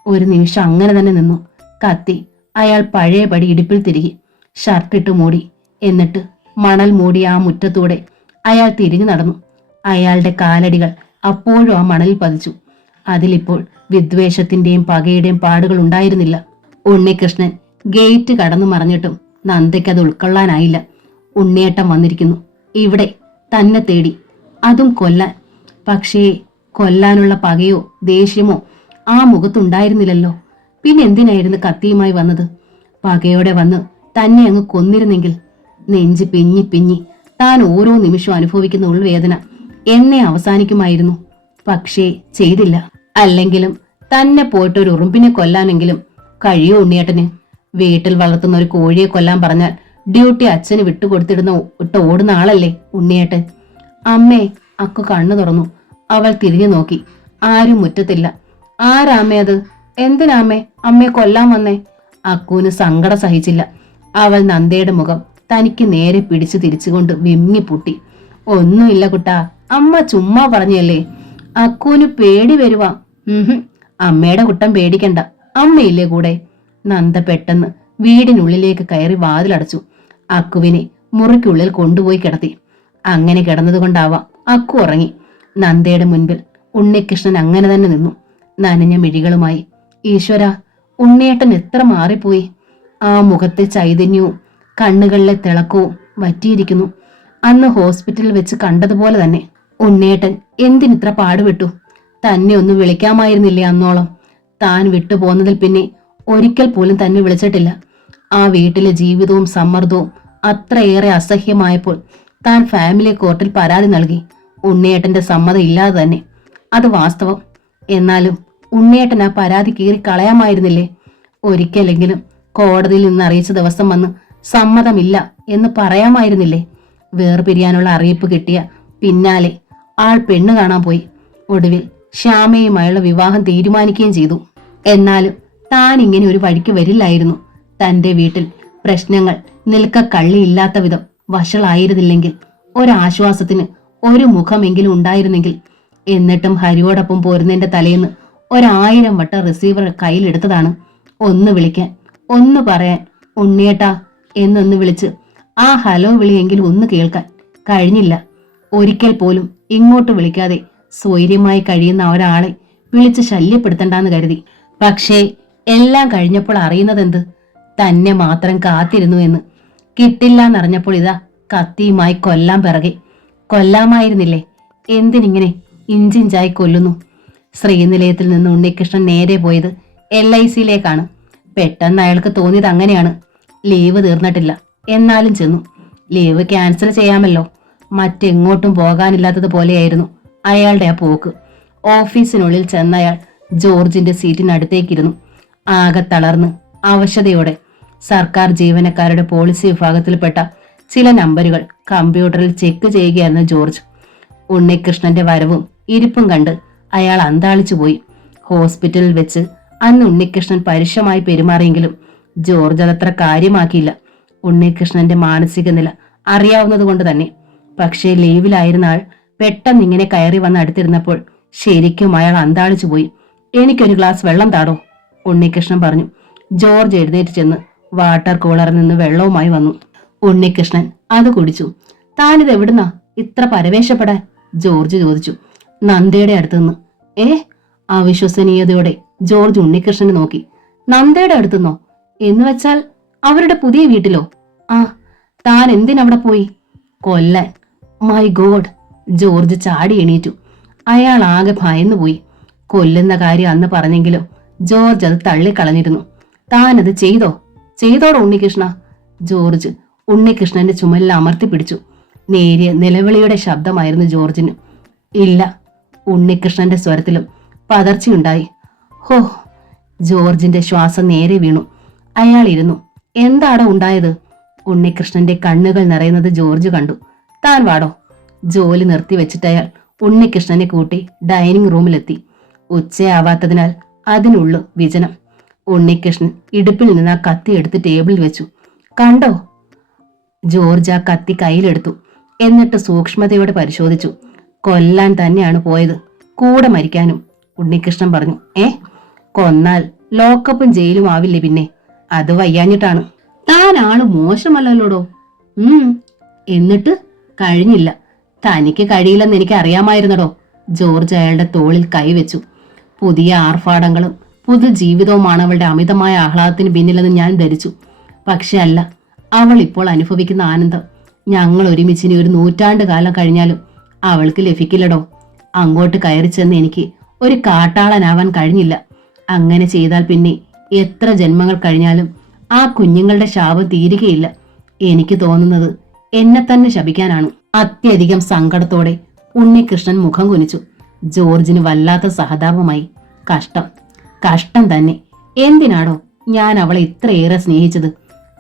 ഒരു നിമിഷം അങ്ങനെ തന്നെ നിന്നു. കത്തി അയാൾ പഴയപടി ഇടുപ്പിൽ തിരികെ ഷർട്ടിട്ട് മൂടി. എന്നിട്ട് മണൽ മൂടി ആ മുറ്റത്തൂടെ അയാൾ തിരിഞ്ഞു നടന്നു. അയാളുടെ കാലടികൾ അപ്പോഴും ആ മണലിൽ പതിച്ചു. അതിലിപ്പോൾ വിദ്വേഷത്തിന്റെയും പകയുടെയും പാടുകൾ ഉണ്ടായിരുന്നില്ല. ഉണ്ണികൃഷ്ണൻ ഗേറ്റ് കടന്നു മറിഞ്ഞിട്ടും നന്ദയ്ക്ക് അത് ഉൾക്കൊള്ളാനായില്ല. ഉണ്ണിയേട്ടൻ വന്നിരിക്കുന്നു ഇവിടെ, തന്നെ തേടി, അതും കൊല്ലാൻ. പക്ഷേ കൊല്ലാനുള്ള പകയോ ദേഷ്യമോ ആ മുഖത്തുണ്ടായിരുന്നില്ലല്ലോ. പിന്നെ എന്തിനായിരുന്നു കത്തിയുമായി വന്നത്? പകയോടെ വന്ന് തന്നെ അങ്ങ് കൊന്നിരുന്നെങ്കിൽ നെഞ്ച് പിഞ്ഞി പിഞ്ഞി താൻ ഓരോ നിമിഷവും അനുഭവിക്കുന്ന ഉൾവേദന എന്നെ അവസാനിക്കുമായിരുന്നു. പക്ഷേ ചെയ്തില്ല. അല്ലെങ്കിലും തന്നെ പോയിട്ട് ഒരു ഉറുമ്പിനെ കൊല്ലാനെങ്കിലും കഴിയോ ഉണ്ണിയേട്ടന്? വീട്ടിൽ വളർത്തുന്ന ഒരു കോഴിയെ കൊല്ലാൻ പറഞ്ഞാൽ ഡ്യൂട്ടി അച്ഛന് വിട്ടുകൊടുത്തിട്ട് ഓടുന്ന ആളല്ലേ ഉണ്ണിയേട്ടൻ. അമ്മേ, അക്കു കണ്ണു തുറന്നു. അവൾ തിരിഞ്ഞു നോക്കി. ആരും മുറ്റത്തില്ല. ആരാമ്മേ അത്? എന്തിനാമ്മേ അമ്മയെ കൊല്ലാൻ വന്നേ? അക്കുവിന് സങ്കടം സഹിച്ചില്ല. അവൾ നന്ദയുടെ മുഖം തനിക്ക് നേരെ പിടിച്ചു തിരിച്ചുകൊണ്ട് വിമ്മിപ്പൊട്ടി. ഒന്നുമില്ല കുട്ടാ, അമ്മ ചുമ്മാ പറഞ്ഞല്ലേ. അക്കുവിന് പേടി വരുവാ. അമ്മയുടെ കുട്ടം പേടിക്കണ്ട, അമ്മയില്ലേ കൂടെ. നന്ദ പെട്ടെന്ന് വീടിനുള്ളിലേക്ക് കയറി വാതിലടച്ചു. അക്കുവിനെ മുറിക്കുള്ളിൽ കൊണ്ടുപോയി കിടത്തി. അങ്ങനെ കിടന്നതുകൊണ്ടാവാം അക്കു ഉറങ്ങി. നന്ദയുടെ മുൻപിൽ ഉണ്ണികൃഷ്ണൻ അങ്ങനെ തന്നെ നിന്നു, നനഞ്ഞ മിഴികളുമായി. ഈശ്വര, ഉണ്ണിയേട്ടൻ എത്ര മാറിപ്പോയി. ആ മുഖത്തെ ചൈതന്യവും കണ്ണുകളിലെ തിളക്കവും വറ്റിയിരിക്കുന്നു. അന്ന് ഹോസ്പിറ്റലിൽ വെച്ച് കണ്ടതുപോലെ തന്നെ. ഉണ്ണിയേട്ടൻ എന്തിനിത്ര പാടുപെട്ടു? തന്നെ ഒന്ന് വിളിക്കാമായിരുന്നില്ലേ അന്നോളം? താൻ വിട്ടുപോന്നതിൽ പിന്നെ ഒരിക്കൽ പോലും തന്നെ വിളിച്ചിട്ടില്ല. ആ വീട്ടിലെ ജീവിതവും സമ്മർദ്ദവും അത്രയേറെ അസഹ്യമായപ്പോൾ താൻ ഫാമിലി കോർട്ടിൽ പരാതി നൽകി. ഉണ്ണിയേട്ടന്റെ സമ്മതം ഇല്ലാതെ തന്നെ. അത് വാസ്തവം. എന്നാലും ഉണ്ണിയേട്ടൻ ആ പരാതി കീറി കളയാമായിരുന്നില്ലേ? ഒരിക്കലെങ്കിലും കോടതിയിൽ നിന്ന് അറിയിച്ച ദിവസം വന്ന് സമ്മതമില്ല എന്ന് പറയാമായിരുന്നില്ലേ? വേർപിരിയാനുള്ള അറിയിപ്പ് കിട്ടിയ പിന്നാലെ ആൾ പെണ്ണ് കാണാൻ പോയി. ഒടുവിൽ ശ്യാമയുമായുള്ള വിവാഹം തീരുമാനിക്കുകയും ചെയ്തു. എന്നാലും താൻ ഇങ്ങനെ ഒരു വഴിക്ക് വരില്ലായിരുന്നു. തന്റെ വീട്ടിൽ പ്രശ്നങ്ങൾ നിൽക്കക്കള്ളിയില്ലാത്ത വിധം വഷളായിരുന്നില്ലെങ്കിൽ, ഒരാശ്വാസത്തിന് ഒരു മുഖമെങ്കിലും ഉണ്ടായിരുന്നെങ്കിൽ. എന്നിട്ടും ഹരിയോടൊപ്പം പോരുന്നതിന്റെ തലേന്ന് 1000 വട്ടം റിസീവർ കയ്യിലെടുത്തതാണ്. ഒന്ന് വിളിക്കാൻ, ഒന്ന് പറയാൻ, ഉണ്ണിയേട്ടാ എന്നൊന്ന് വിളിച്ച് ആ ഹലോ വിളിയെങ്കിലും ഒന്ന് കേൾക്കാൻ കഴിഞ്ഞില്ല. ഒരിക്കൽ പോലും ഇങ്ങോട്ട് വിളിക്കാതെ സ്വൈര്യമായി കഴിയുന്ന ഒരാളെ വിളിച്ച് ശല്യപ്പെടുത്തണ്ടെന്ന് കരുതി. പക്ഷേ എല്ലാം കഴിഞ്ഞപ്പോൾ അറിയുന്നതെന്ത്? തന്നെ മാത്രം കാത്തിരുന്നു എന്ന്. കിട്ടില്ലെന്നറിഞ്ഞപ്പോൾ ഇതാ കത്തിയുമായി കൊല്ലാൻ പിറകെ. കൊല്ലാമായിരുന്നില്ലേ? എന്തിനിങ്ങനെ ഇഞ്ചിഞ്ചായി കൊല്ലുന്നു? ശ്രീനിലയത്തിൽ നിന്ന് ഉണ്ണികൃഷ്ണൻ നേരെ പോയത് LICയിലേക്കാണ്. പെട്ടെന്ന് അയാൾക്ക് തോന്നിയത് അങ്ങനെയാണ്. ലീവ് തീർന്നിട്ടില്ല, എന്നാലും ചെന്നു. ലീവ് ക്യാൻസൽ ചെയ്യാമല്ലോ. മറ്റെങ്ങോട്ടും പോകാനില്ലാത്തതുപോലെയായിരുന്നു അയാളുടെ ആ പോക്ക്. ഓഫീസിനുള്ളിൽ ചെന്നയാൾ ജോർജിന്റെ സീറ്റിനടുത്തേക്കിരുന്നു. ആകെ തളർന്ന് അവശതയോടെ. സർക്കാർ ജീവനക്കാരുടെ പോളിസി വിഭാഗത്തിൽപ്പെട്ട ചില നമ്പറുകൾ കമ്പ്യൂട്ടറിൽ ചെക്ക് ചെയ്യുകയായിരുന്നു ജോർജ്. ഉണ്ണികൃഷ്ണന്റെ വരവും ഇരിപ്പും കണ്ട് അയാൾ അന്താളിച്ചു പോയി. ഹോസ്പിറ്റലിൽ വെച്ച് അന്ന് ഉണ്ണികൃഷ്ണൻ പരുഷമായി പെരുമാറിയെങ്കിലും ജോർജ് അതത്ര കാര്യമാക്കിയില്ല. ഉണ്ണികൃഷ്ണന്റെ മാനസിക നില അറിയാവുന്നത് കൊണ്ട് തന്നെ. പക്ഷേ ലീവിലായിരുന്ന ആൾ പെട്ടെന്ന് ഇങ്ങനെ കയറി വന്ന് അടുത്തിരുന്നപ്പോൾ ശരിക്കും അയാൾ അന്താളിച്ചു പോയി. എനിക്കൊരു ഗ്ലാസ് വെള്ളം താടോ, ഉണ്ണികൃഷ്ണൻ പറഞ്ഞു. ജോർജ് എഴുന്നേറ്റ് ചെന്ന് വാട്ടർ കൂളറിൽ നിന്ന് വെള്ളവുമായി വന്നു. ഉണ്ണികൃഷ്ണൻ അത് കുടിച്ചു. താനിത് എവിടുന്നാ ഇത്ര പരവേശപ്പെടാൻ? ജോർജ് ചോദിച്ചു. നന്ദയുടെ അടുത്തുനിന്ന്. അവിശ്വസനീയതയോടെ ജോർജ് ഉണ്ണികൃഷ്ണനെ നോക്കി. നന്ദയുടെ അടുത്തുനിന്നോ? എന്ന് വെച്ചാൽ അവരുടെ പുതിയ വീട്ടിലോ? ആ, താൻ എന്തിനവിടെ പോയി? കൊല്ലാൻ. My God! ജോർജ് ചാടി എണീറ്റു. അയാൾ ആകെ ഭയന്നുപോയി. കൊല്ലുന്ന കാര്യം അന്ന് പറഞ്ഞെങ്കിലും ജോർജ് അത് തള്ളിക്കളഞ്ഞിരുന്നു. താനത് ചെയ്തോടോ ഉണ്ണികൃഷ്ണ? ജോർജ് ഉണ്ണികൃഷ്ണന്റെ ചുമലിൽ അമർത്തി പിടിച്ചു. നേരിയ നിലവിളിയുടെ ശബ്ദമായിരുന്നു ജോർജിന്. ഇല്ല. ഉണ്ണികൃഷ്ണന്റെ സ്വരത്തിലും പതർച്ചയുണ്ടായി. ഹോ! ജോർജിന്റെ ശ്വാസം നേരെ വീണു. അയാൾ ഇരുന്നു. എന്താടോ ഉണ്ടായത്? ഉണ്ണികൃഷ്ണന്റെ കണ്ണുകൾ നിറയുന്നത് ജോർജ് കണ്ടു. താൻ വാടോ. ജോലി നിർത്തിവെച്ചിട്ടയാൾ ഉണ്ണികൃഷ്ണനെ കൂട്ടി ഡൈനിങ് റൂമിലെത്തി. ഉച്ചയാവാത്തതിനാൽ അതിനുള്ളു വിജനം. ഉണ്ണികൃഷ്ണൻ ഇടുപ്പിൽ നിന്ന് ആ കത്തി എടുത്ത് ടേബിളിൽ വെച്ചു. കണ്ടോ? ജോർജ് ആ കത്തി കയ്യിലെടുത്തു. എന്നിട്ട് സൂക്ഷ്മതയോടെ പരിശോധിച്ചു. കൊല്ലാൻ തന്നെയാണ് പോയത്, കൂടെ മരിക്കാനും, ഉണ്ണികൃഷ്ണൻ പറഞ്ഞു. കൊന്നാൽ ലോക്കപ്പും ജയിലും ആവില്ലേ പിന്നെ? അത് വയ്യാഞ്ഞിട്ടാണ്. താൻ ആള് മോശമല്ലല്ലോടോ. എന്നിട്ട് കഴിഞ്ഞില്ല. തനിക്ക് കഴിയില്ലെന്ന് എനിക്ക് അറിയാമായിരുന്നടോ. ജോർജ് അയാളുടെ തോളിൽ കൈവച്ചു. പുതിയ ആർഭാടങ്ങളും പുതുജീവിതവുമാണ് അവളുടെ അമിതമായ ആഹ്ലാദത്തിന് പിന്നിലെന്ന് ഞാൻ ധരിച്ചു. പക്ഷെ അല്ല, അവൾ ഇപ്പോൾ അനുഭവിക്കുന്ന ആനന്ദം ഞങ്ങൾ ഒരുമിച്ച് ഇനി ഒരു 100 കാലം കഴിഞ്ഞാലും അവൾക്ക് ലഭിക്കില്ലടോ. അങ്ങോട്ട് കയറി ചെന്ന് എനിക്ക് ഒരു കാട്ടാളനാവാൻ കഴിഞ്ഞില്ല. അങ്ങനെ ചെയ്താൽ പിന്നെ എത്ര ജന്മങ്ങൾ കഴിഞ്ഞാലും ആ കുഞ്ഞുങ്ങളുടെ ശാപം തീരുകയില്ല. എനിക്ക് തോന്നുന്നത് എന്നെ തന്നെ ശപിക്കാനാണ്. അത്യധികം സങ്കടത്തോടെ ഉണ്ണികൃഷ്ണൻ മുഖം കുനിച്ചു. ജോർജിന് വല്ലാത്ത സഹതാപമായി. കഷ്ടം തന്നെ. എന്തിനാടോ ഞാൻ അവളെ ഇത്രയേറെ സ്നേഹിച്ചത്?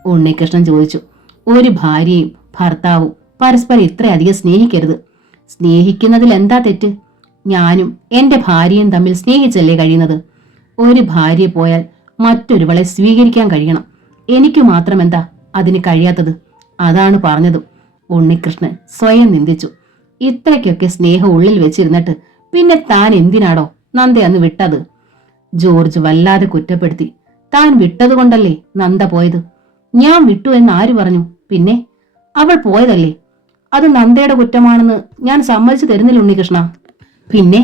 ഉണ്ണികൃഷ്ണൻ ചോദിച്ചു. ഒരു ഭാര്യയും ഭർത്താവും പരസ്പരം ഇത്രയധികം സ്നേഹിക്കരുത്. സ്നേഹിക്കുന്നതിൽ എന്താ തെറ്റ്? ഞാനും എന്റെ ഭാര്യയും തമ്മിൽ സ്നേഹിച്ചല്ലേ കഴിയുന്നത്. ഒരു ഭാര്യ പോയാൽ മറ്റൊരുവളെ സ്വീകരിക്കാൻ കഴിയണം. എനിക്ക് മാത്രം എന്താ അതിന് കഴിയാത്തത്? അതാണ് പറഞ്ഞതും. ഉണ്ണികൃഷ്ണൻ സ്വയം നിന്ദിച്ചു. ഇത്രയ്ക്കൊക്കെ സ്നേഹം ഉള്ളിൽ വെച്ചിരുന്നിട്ട് പിന്നെ താൻ എന്തിനാടോ നന്ദ അന്ന് വിട്ടത്? ജോർജ് വല്ലാതെ കുറ്റപ്പെടുത്തി. താൻ വിട്ടതുകൊണ്ടല്ലേ നന്ദ പോയത്. ഞാൻ വിട്ടു എന്ന് ആര് പറഞ്ഞു? പിന്നെ അവൾ പോയതല്ലേ. അത് നന്ദയുടെ കുറ്റമാണെന്ന് ഞാൻ സമ്മതിച്ചു തരുന്നില്ല ഉണ്ണികൃഷ്ണ. പിന്നെ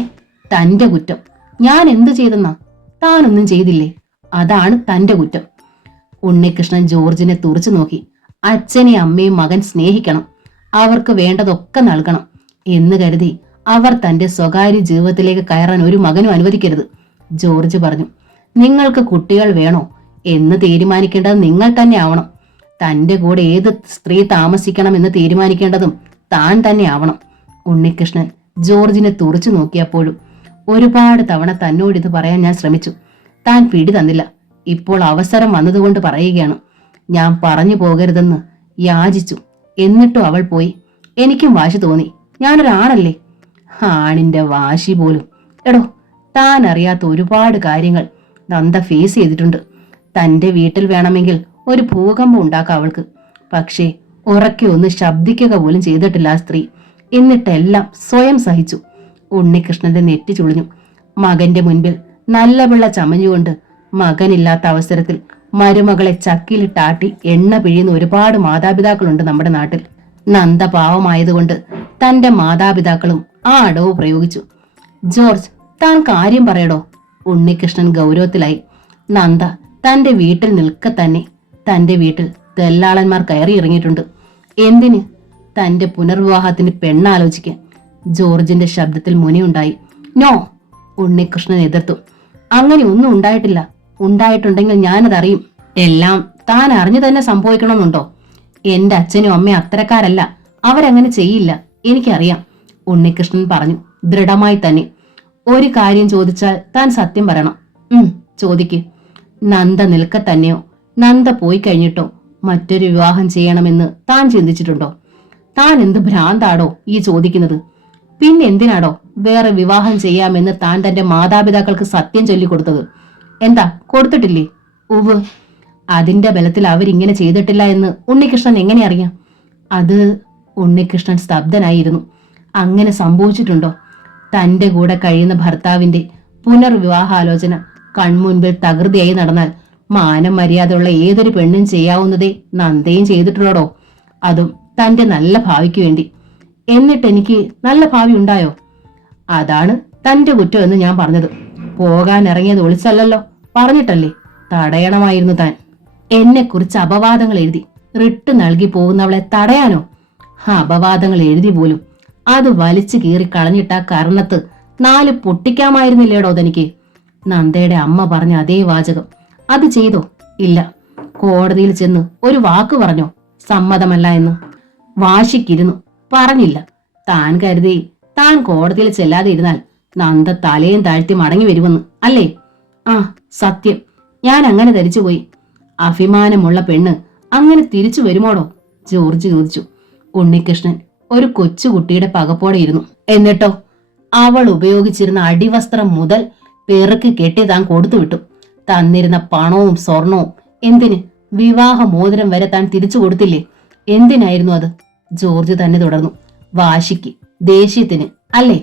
തന്റെ കുറ്റം. ഞാൻ എന്തു ചെയ്തെന്നാ? താനൊന്നും ചെയ്തില്ലേ. അതാണ് തന്റെ കുറ്റം. ഉണ്ണികൃഷ്ണൻ ജോർജിനെ തുറച്ചു നോക്കി. അച്ഛനെയും അമ്മയും മകൻ സ്നേഹിക്കണം, അവർക്ക് വേണ്ടതൊക്കെ നൽകണം എന്ന് കരുതി അവർ തന്റെ സ്വകാര്യ ജീവിതത്തിലേക്ക് കയറാൻ ഒരു മകനും അനുവദിക്കരുത്. ജോർജ് പറഞ്ഞു. നിങ്ങൾക്ക് കുട്ടികൾ വേണോ എന്ന് തീരുമാനിക്കേണ്ടത് നിങ്ങൾ തന്നെ ആവണം. തന്റെ കൂടെ ഏത് സ്ത്രീ താമസിക്കണമെന്ന് തീരുമാനിക്കേണ്ടതും താൻ തന്നെ ആവണം. ഉണ്ണികൃഷ്ണൻ ജോർജിനെ തുറച്ചു നോക്കിയപ്പോഴും ഒരുപാട് തവണ തന്നോട് ഇത് പറയാൻ ഞാൻ ശ്രമിച്ചു. താൻ പിടി തന്നില്ല. ഇപ്പോൾ അവസരം വന്നതുകൊണ്ട് പറയുകയാണ്. ഞാൻ പറഞ്ഞു പോകരുതെന്ന് യാചിച്ചു. എന്നിട്ടും അവൾ പോയി. എനിക്കും വാശി തോന്നി. ഞാനൊരാണല്ലേ. ആണിന്റെ വാശി പോലും. എടോ, താൻ അറിയാത്ത ഒരുപാട് കാര്യങ്ങൾ നന്ദ ഫേസ് ചെയ്തിട്ടുണ്ട്. തന്റെ വീട്ടിൽ വേണമെങ്കിൽ ഒരു ഭൂകമ്പം ഉണ്ടാക്കാം അവൾക്ക്. പക്ഷേ ഉറക്കെ ഒന്ന് ശബ്ദിക്കുക പോലും ചെയ്തിട്ടില്ല ആ സ്ത്രീ. എന്നിട്ടെല്ലാം സ്വയം സഹിച്ചു. ഉണ്ണികൃഷ്ണന്റെ നെറ്റി ചുളിഞ്ഞു. മകന്റെ മുൻപിൽ നല്ല പിള്ള ചമഞ്ഞുകൊണ്ട് മകനില്ലാത്ത അവസരത്തിൽ മരുമകളെ ചക്കിലിട്ടാട്ടി എണ്ണ പിഴിയുന്ന ഒരുപാട് മാതാപിതാക്കളുണ്ട് നമ്മുടെ നാട്ടിൽ. നന്ദ പാവമായതുകൊണ്ട് തന്റെ മാതാപിതാക്കളും ആ അടവ് പ്രയോഗിച്ചു. ജോർജ്, താൻ കാര്യം പറയടോ. ഉണ്ണികൃഷ്ണൻ ഗൗരവത്തിലായി. നന്ദ തന്റെ വീട്ടിൽ നിൽക്കെ തന്നെ തന്റെ വീട്ടിൽ ദല്ലാളന്മാർ കയറി ഇറങ്ങിയിട്ടുണ്ട്. എന്തിന്? തന്റെ പുനർവിവാഹത്തിന് പെണ്ണാലോചിക്കാൻ. ജോർജിന്റെ ശബ്ദത്തിൽ മുനയുണ്ടായി. നോ, ഉണ്ണികൃഷ്ണൻ എതിർത്തു. അങ്ങനെ ഒന്നും ഉണ്ടായിട്ടില്ല. ഉണ്ടായിട്ടുണ്ടെങ്കിൽ ഞാനതറിയും. എല്ലാം താൻ അറിഞ്ഞു തന്നെ സംഭവിക്കണമെന്നുണ്ടോ? എന്റെ അച്ഛനും അമ്മയും അത്തരക്കാരല്ല. അവരങ്ങനെ ചെയ്യില്ല. എനിക്കറിയാം, ഉണ്ണികൃഷ്ണൻ പറഞ്ഞു ദൃഢമായി തന്നെ. ഒരു കാര്യം ചോദിച്ചാൽ താൻ സത്യം പറയണം. ചോദിക്ക്. നന്ദ നിൽക്കെ തന്നെയോ നന്ദ പോയി കഴിഞ്ഞിട്ടോ മറ്റൊരു വിവാഹം ചെയ്യണമെന്ന് താൻ ചിന്തിച്ചിട്ടുണ്ടോ? താൻ എന്ത് ഭ്രാന്താടോ ഈ ചോദിക്കുന്നത്? പിന്നെ എന്തിനാടോ വേറെ വിവാഹം ചെയ്യാമെന്ന് താൻ തന്റെ മാതാപിതാക്കൾക്ക് സത്യം ചൊല്ലിക്കൊടുത്തത്? എന്താ കൊടുത്തിട്ടില്ലേ? ഉവ്. അതിന്റെ ബലത്തിൽ അവരിങ്ങനെ ചെയ്തിട്ടില്ല എന്ന് ഉണ്ണികൃഷ്ണൻ എങ്ങനെ അറിയാം? അത് ഉണ്ണികൃഷ്ണൻ സ്തബ്ധനായിരുന്നു. അങ്ങനെ സംഭവിച്ചിട്ടുണ്ടോ? തന്റെ കൂടെ കഴിയുന്ന ഭർത്താവിന്റെ പുനർവിവാഹാലോചന കൺമുൻപിൽ തകൃതിയായി നടന്നാൽ മാനം മര്യാദയുള്ള ഏതൊരു പെണ്ണും ചെയ്യാവുന്നതേ നന്ദയും ചെയ്തിട്ടുള്ളടോ. അതും തന്റെ നല്ല ഭാവിക്ക് വേണ്ടി. എന്നിട്ട് എനിക്ക് നല്ല ഭാവി ഉണ്ടായോ? അതാണ് തന്റെ കുറ്റം എന്ന് ഞാൻ പറഞ്ഞത്. പോകാൻ ഇറങ്ങിയത് ഒളിച്ചല്ലല്ലോ, പറഞ്ഞിട്ടല്ലേ. തടയണമായിരുന്നു താൻ. എന്നെ കുറിച്ച് അപവാദങ്ങൾ എഴുതി റിട്ട് നൽകി പോകുന്നവളെ തടയാനോ? അപവാദങ്ങൾ എഴുതി പോലും അത് വലിച്ചു കീറി കളഞ്ഞിട്ട കർണത്ത് 4 പൊട്ടിക്കാമായിരുന്നില്ലേടോ തനിക്ക്? നന്ദയുടെ അമ്മ പറഞ്ഞ അതേ വാചകം അത് ചെയ്തോ? ഇല്ല. കോടതിയിൽ ചെന്ന് ഒരു വാക്ക് പറഞ്ഞോ സമ്മതമല്ല എന്ന്? വാശിക്കിരുന്നു, പറഞ്ഞില്ല. താൻ കരുതി താൻ കോടതിയിൽ ചെല്ലാതെ ഇരുന്നാൽ നന്ദ തലയും താഴ്ത്തി മടങ്ങി വരുമെന്ന് അല്ലേ? ആ സത്യം, ഞാൻ അങ്ങനെ ധരിച്ചുപോയി. അഭിമാനമുള്ള പെണ്ണ് അങ്ങനെ തിരിച്ചു വരുമോടോ? ജോർജ് ചോദിച്ചു. ഉണ്ണികൃഷ്ണൻ ഒരു കൊച്ചുകുട്ടിയുടെ പകപ്പോടെ ഇരുന്നു. എന്നിട്ടോ? അവൾ ഉപയോഗിച്ചിരുന്ന അടിവസ്ത്രം മുതൽ പെറുക്കി കെട്ടി താൻ കൊടുത്തുവിട്ടു. തന്നിരുന്ന പണവും സ്വർണവും എന്തിന്? വിവാഹ മോതിരം വരെ താൻ തിരിച്ചു കൊടുത്തില്ലേ? എന്തിനായിരുന്നു അത്? ജോർജ് തന്നെ തുടർന്നു. വാശിക്ക്, ദേഷ്യത്തിന് അല്ലേ?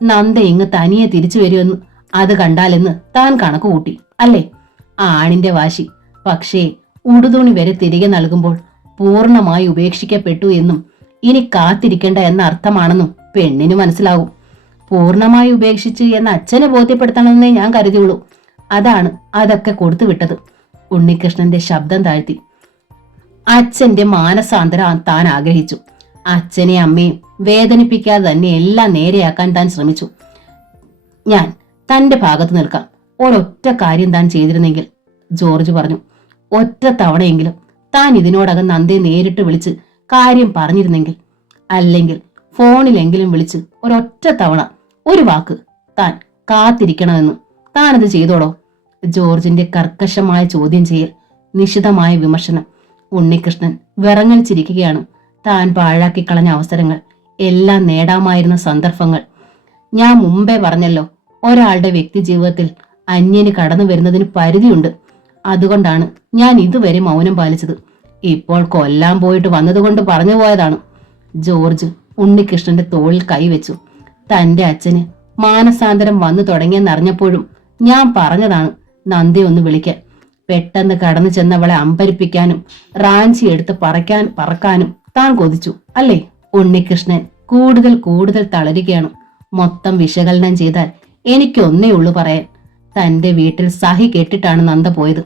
നന്ദ ഇങ്ങ് തനിയെ തിരിച്ചു വരുമെന്ന് അത് കണ്ടാലെന്ന് താൻ കണക്ക് കൂട്ടി അല്ലേ? ആണിന്റെ വാശി. പക്ഷേ ഉടുതുണി വരെ തിരികെ നൽകുമ്പോൾ പൂർണ്ണമായി ഉപേക്ഷിക്കപ്പെട്ടു എന്നും ഇനി കാത്തിരിക്കേണ്ട എന്ന അർത്ഥമാണെന്നും പെണ്ണിന് മനസ്സിലാവും. പൂർണ്ണമായി ഉപേക്ഷിച്ച് എന്ന് അച്ഛനെ ബോധ്യപ്പെടുത്തണമെന്നേ ഞാൻ കരുതിയുള്ളൂ. അതാണ് അതൊക്കെ കൊടുത്തു വിട്ടത്. ഉണ്ണികൃഷ്ണന്റെ ശബ്ദം താഴ്ത്തി. അച്ഛന്റെ മാനസാന്തരം താൻ ആഗ്രഹിച്ചു. അച്ഛനെ അമ്മയും വേദനിപ്പിക്കാതെ തന്നെ എല്ലാം നേരെയാക്കാൻ താൻ ശ്രമിച്ചു. ഞാൻ തന്റെ ഭാഗത്ത് നിൽക്കാം. ഒരൊറ്റ കാര്യം താൻ ചെയ്തിരുന്നെങ്കിൽ, ജോർജ് പറഞ്ഞു. ഒറ്റ തവണയെങ്കിലും താൻ ഇതിനോടകം നന്ദയെ നേരിട്ട് വിളിച്ച് കാര്യം പറഞ്ഞിരുന്നെങ്കിൽ, അല്ലെങ്കിൽ ഫോണിലെങ്കിലും വിളിച്ച് ഒരൊറ്റ തവണ ഒരു വാക്ക് താൻ കാത്തിരിക്കണമെന്ന് താനത് ചെയ്തോടോ? ജോർജിന്റെ കർക്കശമായ ചോദ്യം ചെയ്യൽ, നിശിതമായ വിമർശനം. ഉണ്ണികൃഷ്ണൻ വിറങ്ങലിച്ചിരിക്കുകയാണ്. താൻ പാഴാക്കി കളഞ്ഞ അവസരങ്ങൾ, എല്ലാം നേടാമായിരുന്ന സന്ദർഭങ്ങൾ. ഞാൻ മുമ്പേ പറഞ്ഞല്ലോ, ഒരാളുടെ വ്യക്തി ജീവിതത്തിൽ അന്യന് കടന്നു വരുന്നതിന് പരിധിയുണ്ട്. അതുകൊണ്ടാണ് ഞാൻ ഇതുവരെ മൗനം പാലിച്ചത്. ഇപ്പോൾ കൊല്ലാൻ പോയിട്ട് വന്നതുകൊണ്ട് പറഞ്ഞു പോയതാണ്. ജോർജ് ഉണ്ണികൃഷ്ണന്റെ തോളിൽ കൈവച്ചു. തന്റെ അച്ഛന് മാനസാന്തരം വന്നു തുടങ്ങിയെന്നറിഞ്ഞപ്പോഴും ഞാൻ പറഞ്ഞതാണ് നന്ദി ഒന്ന് വിളിക്കാൻ. പെട്ടെന്ന് കടന്നു ചെന്നവളെ അമ്പരിപ്പിക്കാനും റാഞ്ചി എടുത്ത് പറക്കാനും താൻ കൊതിച്ചു അല്ലേ? ഉണ്ണികൃഷ്ണൻ കൂടുതൽ കൂടുതൽ തളരുകയാണ്. മൊത്തം വിശകലനം ചെയ്താൽ എനിക്കൊന്നേ ഉള്ളൂ പറയാൻ. തന്റെ വീട്ടിൽ സഹി കെട്ടിട്ടാണ് നന്ദ പോയത്.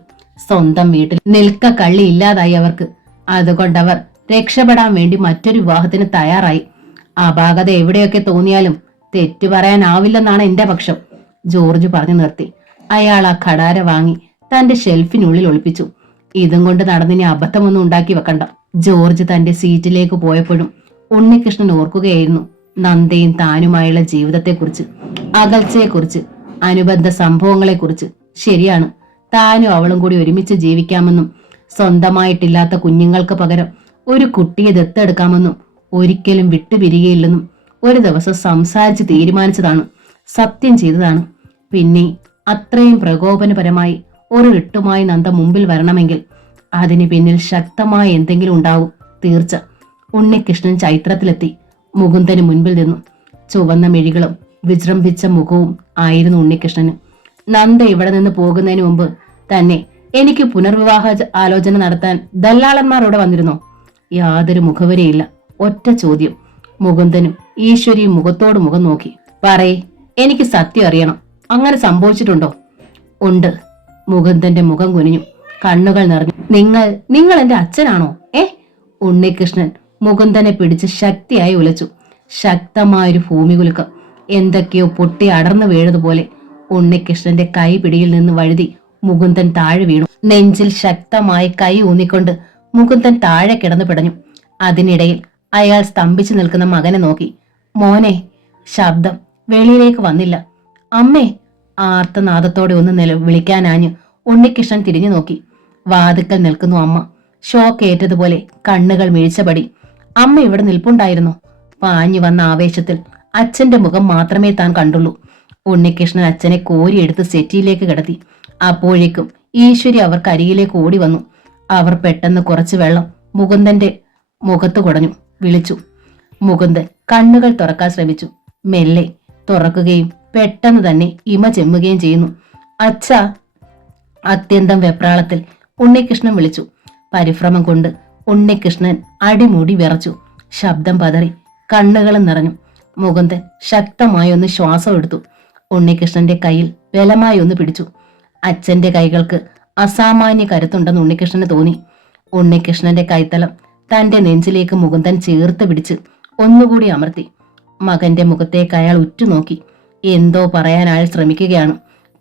സ്വന്തം വീട്ടിൽ നിൽക്ക കള്ളി ഇല്ലാതായി അവർക്ക്. അതുകൊണ്ടവർ രക്ഷപ്പെടാൻ വേണ്ടി മറ്റൊരു വിവാഹത്തിന് തയ്യാറായി. അപാകത എവിടെയൊക്കെ തോന്നിയാലും തെറ്റു പറയാനാവില്ലെന്നാണ് എന്റെ പക്ഷം. ജോർജ് പറഞ്ഞു നിർത്തി. അയാൾ ആ ഖടാര വാങ്ങി തന്റെ ഷെൽഫിനുള്ളിൽ ഒളിപ്പിച്ചു. ഇതും കൊണ്ട് നടന്നിനി അബദ്ധമൊന്നും ഉണ്ടാക്കി വെക്കണ്ട. ജോർജ് തന്റെ സീറ്റിലേക്ക് പോയപ്പോഴും ഉണ്ണികൃഷ്ണൻ ഓർക്കുകയായിരുന്നു നന്ദയും താനുമായുള്ള ജീവിതത്തെക്കുറിച്ച്, അകൽച്ചയെക്കുറിച്ച്, അനുബന്ധ സംഭവങ്ങളെക്കുറിച്ച്. ശരിയാണ്, താനും അവളും കൂടി ഒരുമിച്ച് ജീവിക്കാമെന്നും സ്വന്തമായിട്ടില്ലാത്ത കുഞ്ഞുങ്ങൾക്ക് പകരം ഒരു കുട്ടിയെ ദത്തെടുക്കാമെന്നും ഒരിക്കലും വിട്ടുപിരികയില്ലെന്നും ഒരു ദിവസം സംസാരിച്ച് തീരുമാനിച്ചതാണ്, സത്യം ചെയ്തതാണ്. പിന്നെ അത്രയും പ്രകോപനപരമായി ഒരു ഇട്ടുമായി നന്ദ മുമ്പിൽ വരണമെങ്കിൽ അതിന് പിന്നിൽ ശക്തമായ എന്തെങ്കിലും ഉണ്ടാവും, തീർച്ച. ഉണ്ണികൃഷ്ണൻ ചൈത്രത്തിലെത്തി. മുകുന്ദന് മുൻപിൽ നിന്നു. ചുവന്ന മിഴികളും വിജൃംഭിച്ച മുഖവും ആയിരുന്നു ഉണ്ണികൃഷ്ണന്. നന്ദ ഇവിടെ നിന്ന് പോകുന്നതിന് മുമ്പ് തന്നെ എനിക്ക് പുനർവിവാഹ ആലോചന നടത്താൻ ദല്ലാളന്മാർ ഇവിടെ വന്നിരുന്നോ? യാതൊരു മുഖവരെയില്ല. ഒറ്റ ചോദ്യം. മുകുന്ദനും ഈശ്വരിയും മുഖത്തോട് മുഖം നോക്കി. പറയേ, എനിക്ക് സത്യം അറിയണം. അങ്ങനെ സംഭവിച്ചിട്ടുണ്ടോ? ഉണ്ട്. മുകുന്ദന്റെ മുഖം കുനിഞ്ഞു, കണ്ണുകൾ നിറഞ്ഞു. നിങ്ങൾ എന്റെ അച്ഛനാണോ? ഉണ്ണികൃഷ്ണൻ മുകുന്ദനെ പിടിച്ച് ശക്തിയായി ഉലച്ചു. ശക്തമായൊരു ഭൂമികുലുക്കം. എന്തൊക്കെയോ പൊട്ടി അടർന്നു വീഴതുപോലെ ഉണ്ണികൃഷ്ണന്റെ കൈപിടിയിൽ നിന്ന് വഴുതി മുകുന്ദൻ താഴെ വീണു. നെഞ്ചിൽ ശക്തമായി കൈ ഊന്നിക്കൊണ്ട് മുകുന്ദൻ താഴെ കിടന്നു പിടഞ്ഞു. അതിനിടയിൽ അയാൾ സ്തംഭിച്ചു നിൽക്കുന്ന മകനെ നോക്കി. മോനെ. ശബ്ദം വെളിയിലേക്ക് വന്നില്ല. അമ്മേ. ആർത്തനാദത്തോടെ ഒന്ന് വിളിക്കാനാഞ്ഞ് ഉണ്ണികൃഷ്ണൻ തിരിഞ്ഞു നോക്കി. വാതിക്കൽ നിൽക്കുന്നു അമ്മ. ഷോക്ക് ഏറ്റതുപോലെ കണ്ണുകൾ മിഴിച്ചപടി. അമ്മ ഇവിടെ നിൽപ്പുണ്ടായിരുന്നോ? പാഞ്ഞു വന്ന ആവേശത്തിൽ അച്ഛന്റെ മുഖം മാത്രമേ താൻ കണ്ടുള്ളൂ. ഉണ്ണികൃഷ്ണൻ അച്ഛനെ കോരിയെടുത്ത് സെറ്റിയിലേക്ക് കിടത്തി. അപ്പോഴേക്കും ഈശ്വരി അവർക്ക് അരികിലേക്ക് ഓടി വന്നു. അവർ പെട്ടെന്ന് കുറച്ചു വെള്ളം മുകുന്ദന്റെ മുഖത്ത് കുടഞ്ഞു. വിളിച്ചു. മുകുന്ദൻ കണ്ണുകൾ തുറക്കാൻ ശ്രമിച്ചു. മെല്ലെ തുറക്കുകയും പെട്ടെന്ന് തന്നെ ഇമ ചെമ്മുകയും ചെയ്യുന്നു. അച്ഛാ. അത്യന്തം വെപ്രാളത്തിൽ ഉണ്ണികൃഷ്ണൻ വിളിച്ചു. പരിഭ്രമം കൊണ്ട് ഉണ്ണികൃഷ്ണൻ അടിമുടി വിറച്ചു. ശബ്ദം പതറി, കണ്ണുകളും നിറഞ്ഞു. മുകുന്ദൻ ശക്തമായി ഒന്ന് ശ്വാസം എടുത്തു. ഉണ്ണികൃഷ്ണന്റെ കയ്യിൽ ബലമായി ഒന്ന് പിടിച്ചു. അച്ഛന്റെ കൈകൾക്ക് അസാമാന്യ കരുത്തുണ്ടെന്ന് ഉണ്ണികൃഷ്ണന് തോന്നി. ഉണ്ണികൃഷ്ണന്റെ കൈത്തലം തന്റെ നെഞ്ചിലേക്ക് മുകുന്ദൻ ചേർത്ത് പിടിച്ച് ഒന്നുകൂടി അമർത്തി. മകന്റെ മുഖത്തേക്ക് അയാൾ ഉറ്റുനോക്കി. എന്തോ പറയാൻ അയാൾ ശ്രമിക്കുകയാണ്.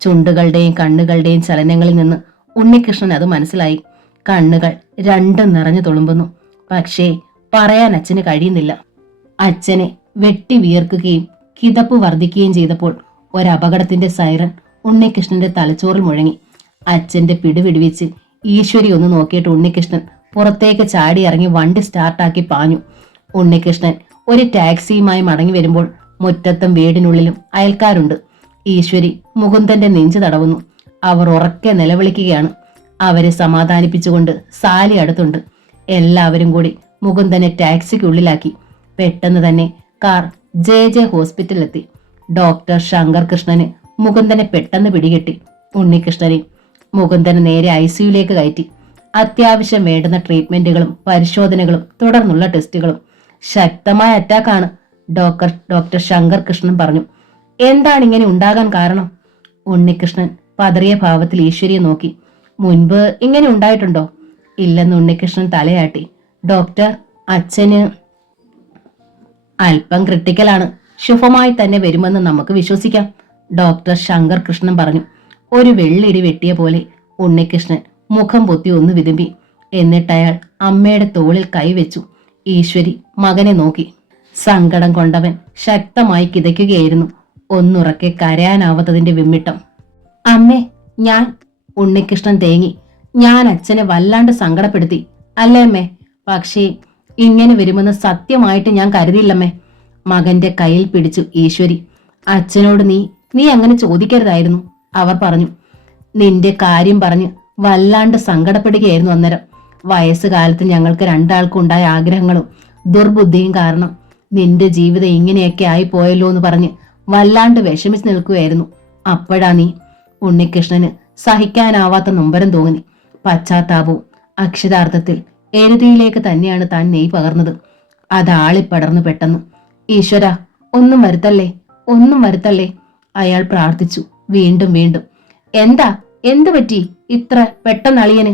ചുണ്ടുകളുടെയും കണ്ണുകളുടെയും ചലനങ്ങളിൽ നിന്ന് ഉണ്ണികൃഷ്ണൻ അത് മനസ്സിലായി. കണ്ണുകൾ രണ്ടും നിറഞ്ഞു തുളുമ്പുന്നു. പക്ഷേ പറയാൻ അച്ഛന് കഴിയുന്നില്ല. അച്ഛനെ വെട്ടി വിയർക്കുകയും കിതപ്പ് വർദ്ധിക്കുകയും ചെയ്തപ്പോൾ ഒരപകടത്തിന്റെ സൈറൻ ഉണ്ണികൃഷ്ണന്റെ തലച്ചോറിൽ മുഴങ്ങി. അച്ഛന്റെ പിടിവിടുവിച്ച് ഈശ്വരി ഒന്ന് നോക്കിയിട്ട് ഉണ്ണികൃഷ്ണൻ പുറത്തേക്ക് ചാടി ഇറങ്ങി വണ്ടി സ്റ്റാർട്ടാക്കി പാഞ്ഞു. ഉണ്ണികൃഷ്ണൻ ഒരു ടാക്സിയുമായി മടങ്ങി വരുമ്പോൾ മുറ്റത്തും വീടിനുള്ളിലും അയൽക്കാരുണ്ട്. ഈശ്വരി മുകുന്ദന്റെ നെഞ്ചു തടവുന്നു. അവർ ഉറക്കെ നിലവിളിക്കുകയാണ്. അവരെ സമാധാനിപ്പിച്ചുകൊണ്ട് സാലി അടുത്തുണ്ട്. എല്ലാവരും കൂടി മുകുന്ദനെ ടാക്സിക്കുള്ളിലാക്കി. പെട്ടെന്ന് തന്നെ കാർ ജെ ഹോസ്പിറ്റലിലെത്തി. ഡോക്ടർ ശങ്കർ കൃഷ്ണന് മുകുന്ദനെ പെട്ടെന്ന് പിടികെട്ടി. ഉണ്ണികൃഷ്ണനെ മുകുന്ദന് നേരെ ICUലേക്ക് കയറ്റി. അത്യാവശ്യം വേണ്ടുന്ന ട്രീറ്റ്മെന്റുകളും പരിശോധനകളും തുടർന്നുള്ള ടെസ്റ്റുകളും. ശക്തമായ അറ്റാക്കാണ്, ഡോക്ടർ ശങ്കർ കൃഷ്ണൻ പറഞ്ഞു. എന്താണ് ഇങ്ങനെ ഉണ്ടാകാൻ കാരണം? ഉണ്ണികൃഷ്ണൻ പതറിയ ഭാവത്തിൽ ഈശ്വരിയെ നോക്കി. മുൻപ് ഇങ്ങനെ ഉണ്ടായിട്ടുണ്ടോ? ഇല്ലെന്ന് ഉണ്ണികൃഷ്ണൻ തലയാട്ടി. ഡോക്ടർ, അച്ഛന് അല്പം ക്രിട്ടിക്കലാണ്. ശുഭമായി തന്നെ വരുമെന്ന് നമുക്ക് വിശ്വസിക്കാം, ഡോക്ടർ ശങ്കർ കൃഷ്ണൻ പറഞ്ഞു. ഒരു വെള്ളിടി വെട്ടിയ പോലെ ഉണ്ണികൃഷ്ണൻ മുഖം പൊത്തി ഒന്ന് വിതുമ്പി. എന്നിട്ട് അയാൾ അമ്മയുടെ തോളിൽ കൈവച്ചു. ഈശ്വരി മകനെ നോക്കി. സങ്കടം കൊണ്ടവൻ ശക്തമായി കിതയ്ക്കുകയായിരുന്നു. ഒന്നുറക്കെ കരയാനാവാത്തതിന്റെ വിമ്മിട്ടം. അമ്മേ, ഞാൻ ഉണ്ണികൃഷ്ണൻ തേങ്ങി. ഞാൻ അച്ഛനെ വല്ലാണ്ട് സങ്കടപ്പെടുത്തി അല്ലേ അമ്മേ? പക്ഷേ ഇങ്ങനെ വരുമെന്ന് സത്യമായിട്ട് ഞാൻ കരുതിയില്ലമ്മേ. മകന്റെ കയ്യിൽ പിടിച്ചു ഈശ്വരി. അച്ഛനോട് നീ അങ്ങനെ ചോദിക്കരുതായിരുന്നു, അവർ പറഞ്ഞു. നിന്റെ കാര്യം പറഞ്ഞ് വല്ലാണ്ട് സങ്കടപ്പെടുകയായിരുന്നു അന്നേരം. വയസ്സുകാലത്ത് ഞങ്ങൾക്ക് രണ്ടാൾക്കും ഉണ്ടായ ആഗ്രഹങ്ങളും ദുർബുദ്ധിയും കാരണം നിന്റെ ജീവിതം ഇങ്ങനെയൊക്കെ ആയി പോയല്ലോ എന്ന് പറഞ്ഞ് വല്ലാണ്ട് വിഷമിച്ച് നിൽക്കുകയായിരുന്നു. അപ്പോഴാ നീ. ഉണ്ണികൃഷ്ണന് സഹിക്കാനാവാത്ത നൊമ്പരം തോന്നി. പശ്ചാത്താപവും. അക്ഷരാർത്ഥത്തിൽ എരുതിയിലേക്ക് തന്നെയാണ് താൻ നെയ് പകർന്നത്. അതാളിപ്പടർന്നു പെട്ടെന്ന്. ഈശ്വര, ഒന്നും വരുത്തല്ലേ, അയാൾ പ്രാർത്ഥിച്ചു വീണ്ടും വീണ്ടും. എന്ത് പറ്റി ഇത്ര പെട്ടെന്ന് അളിയന്?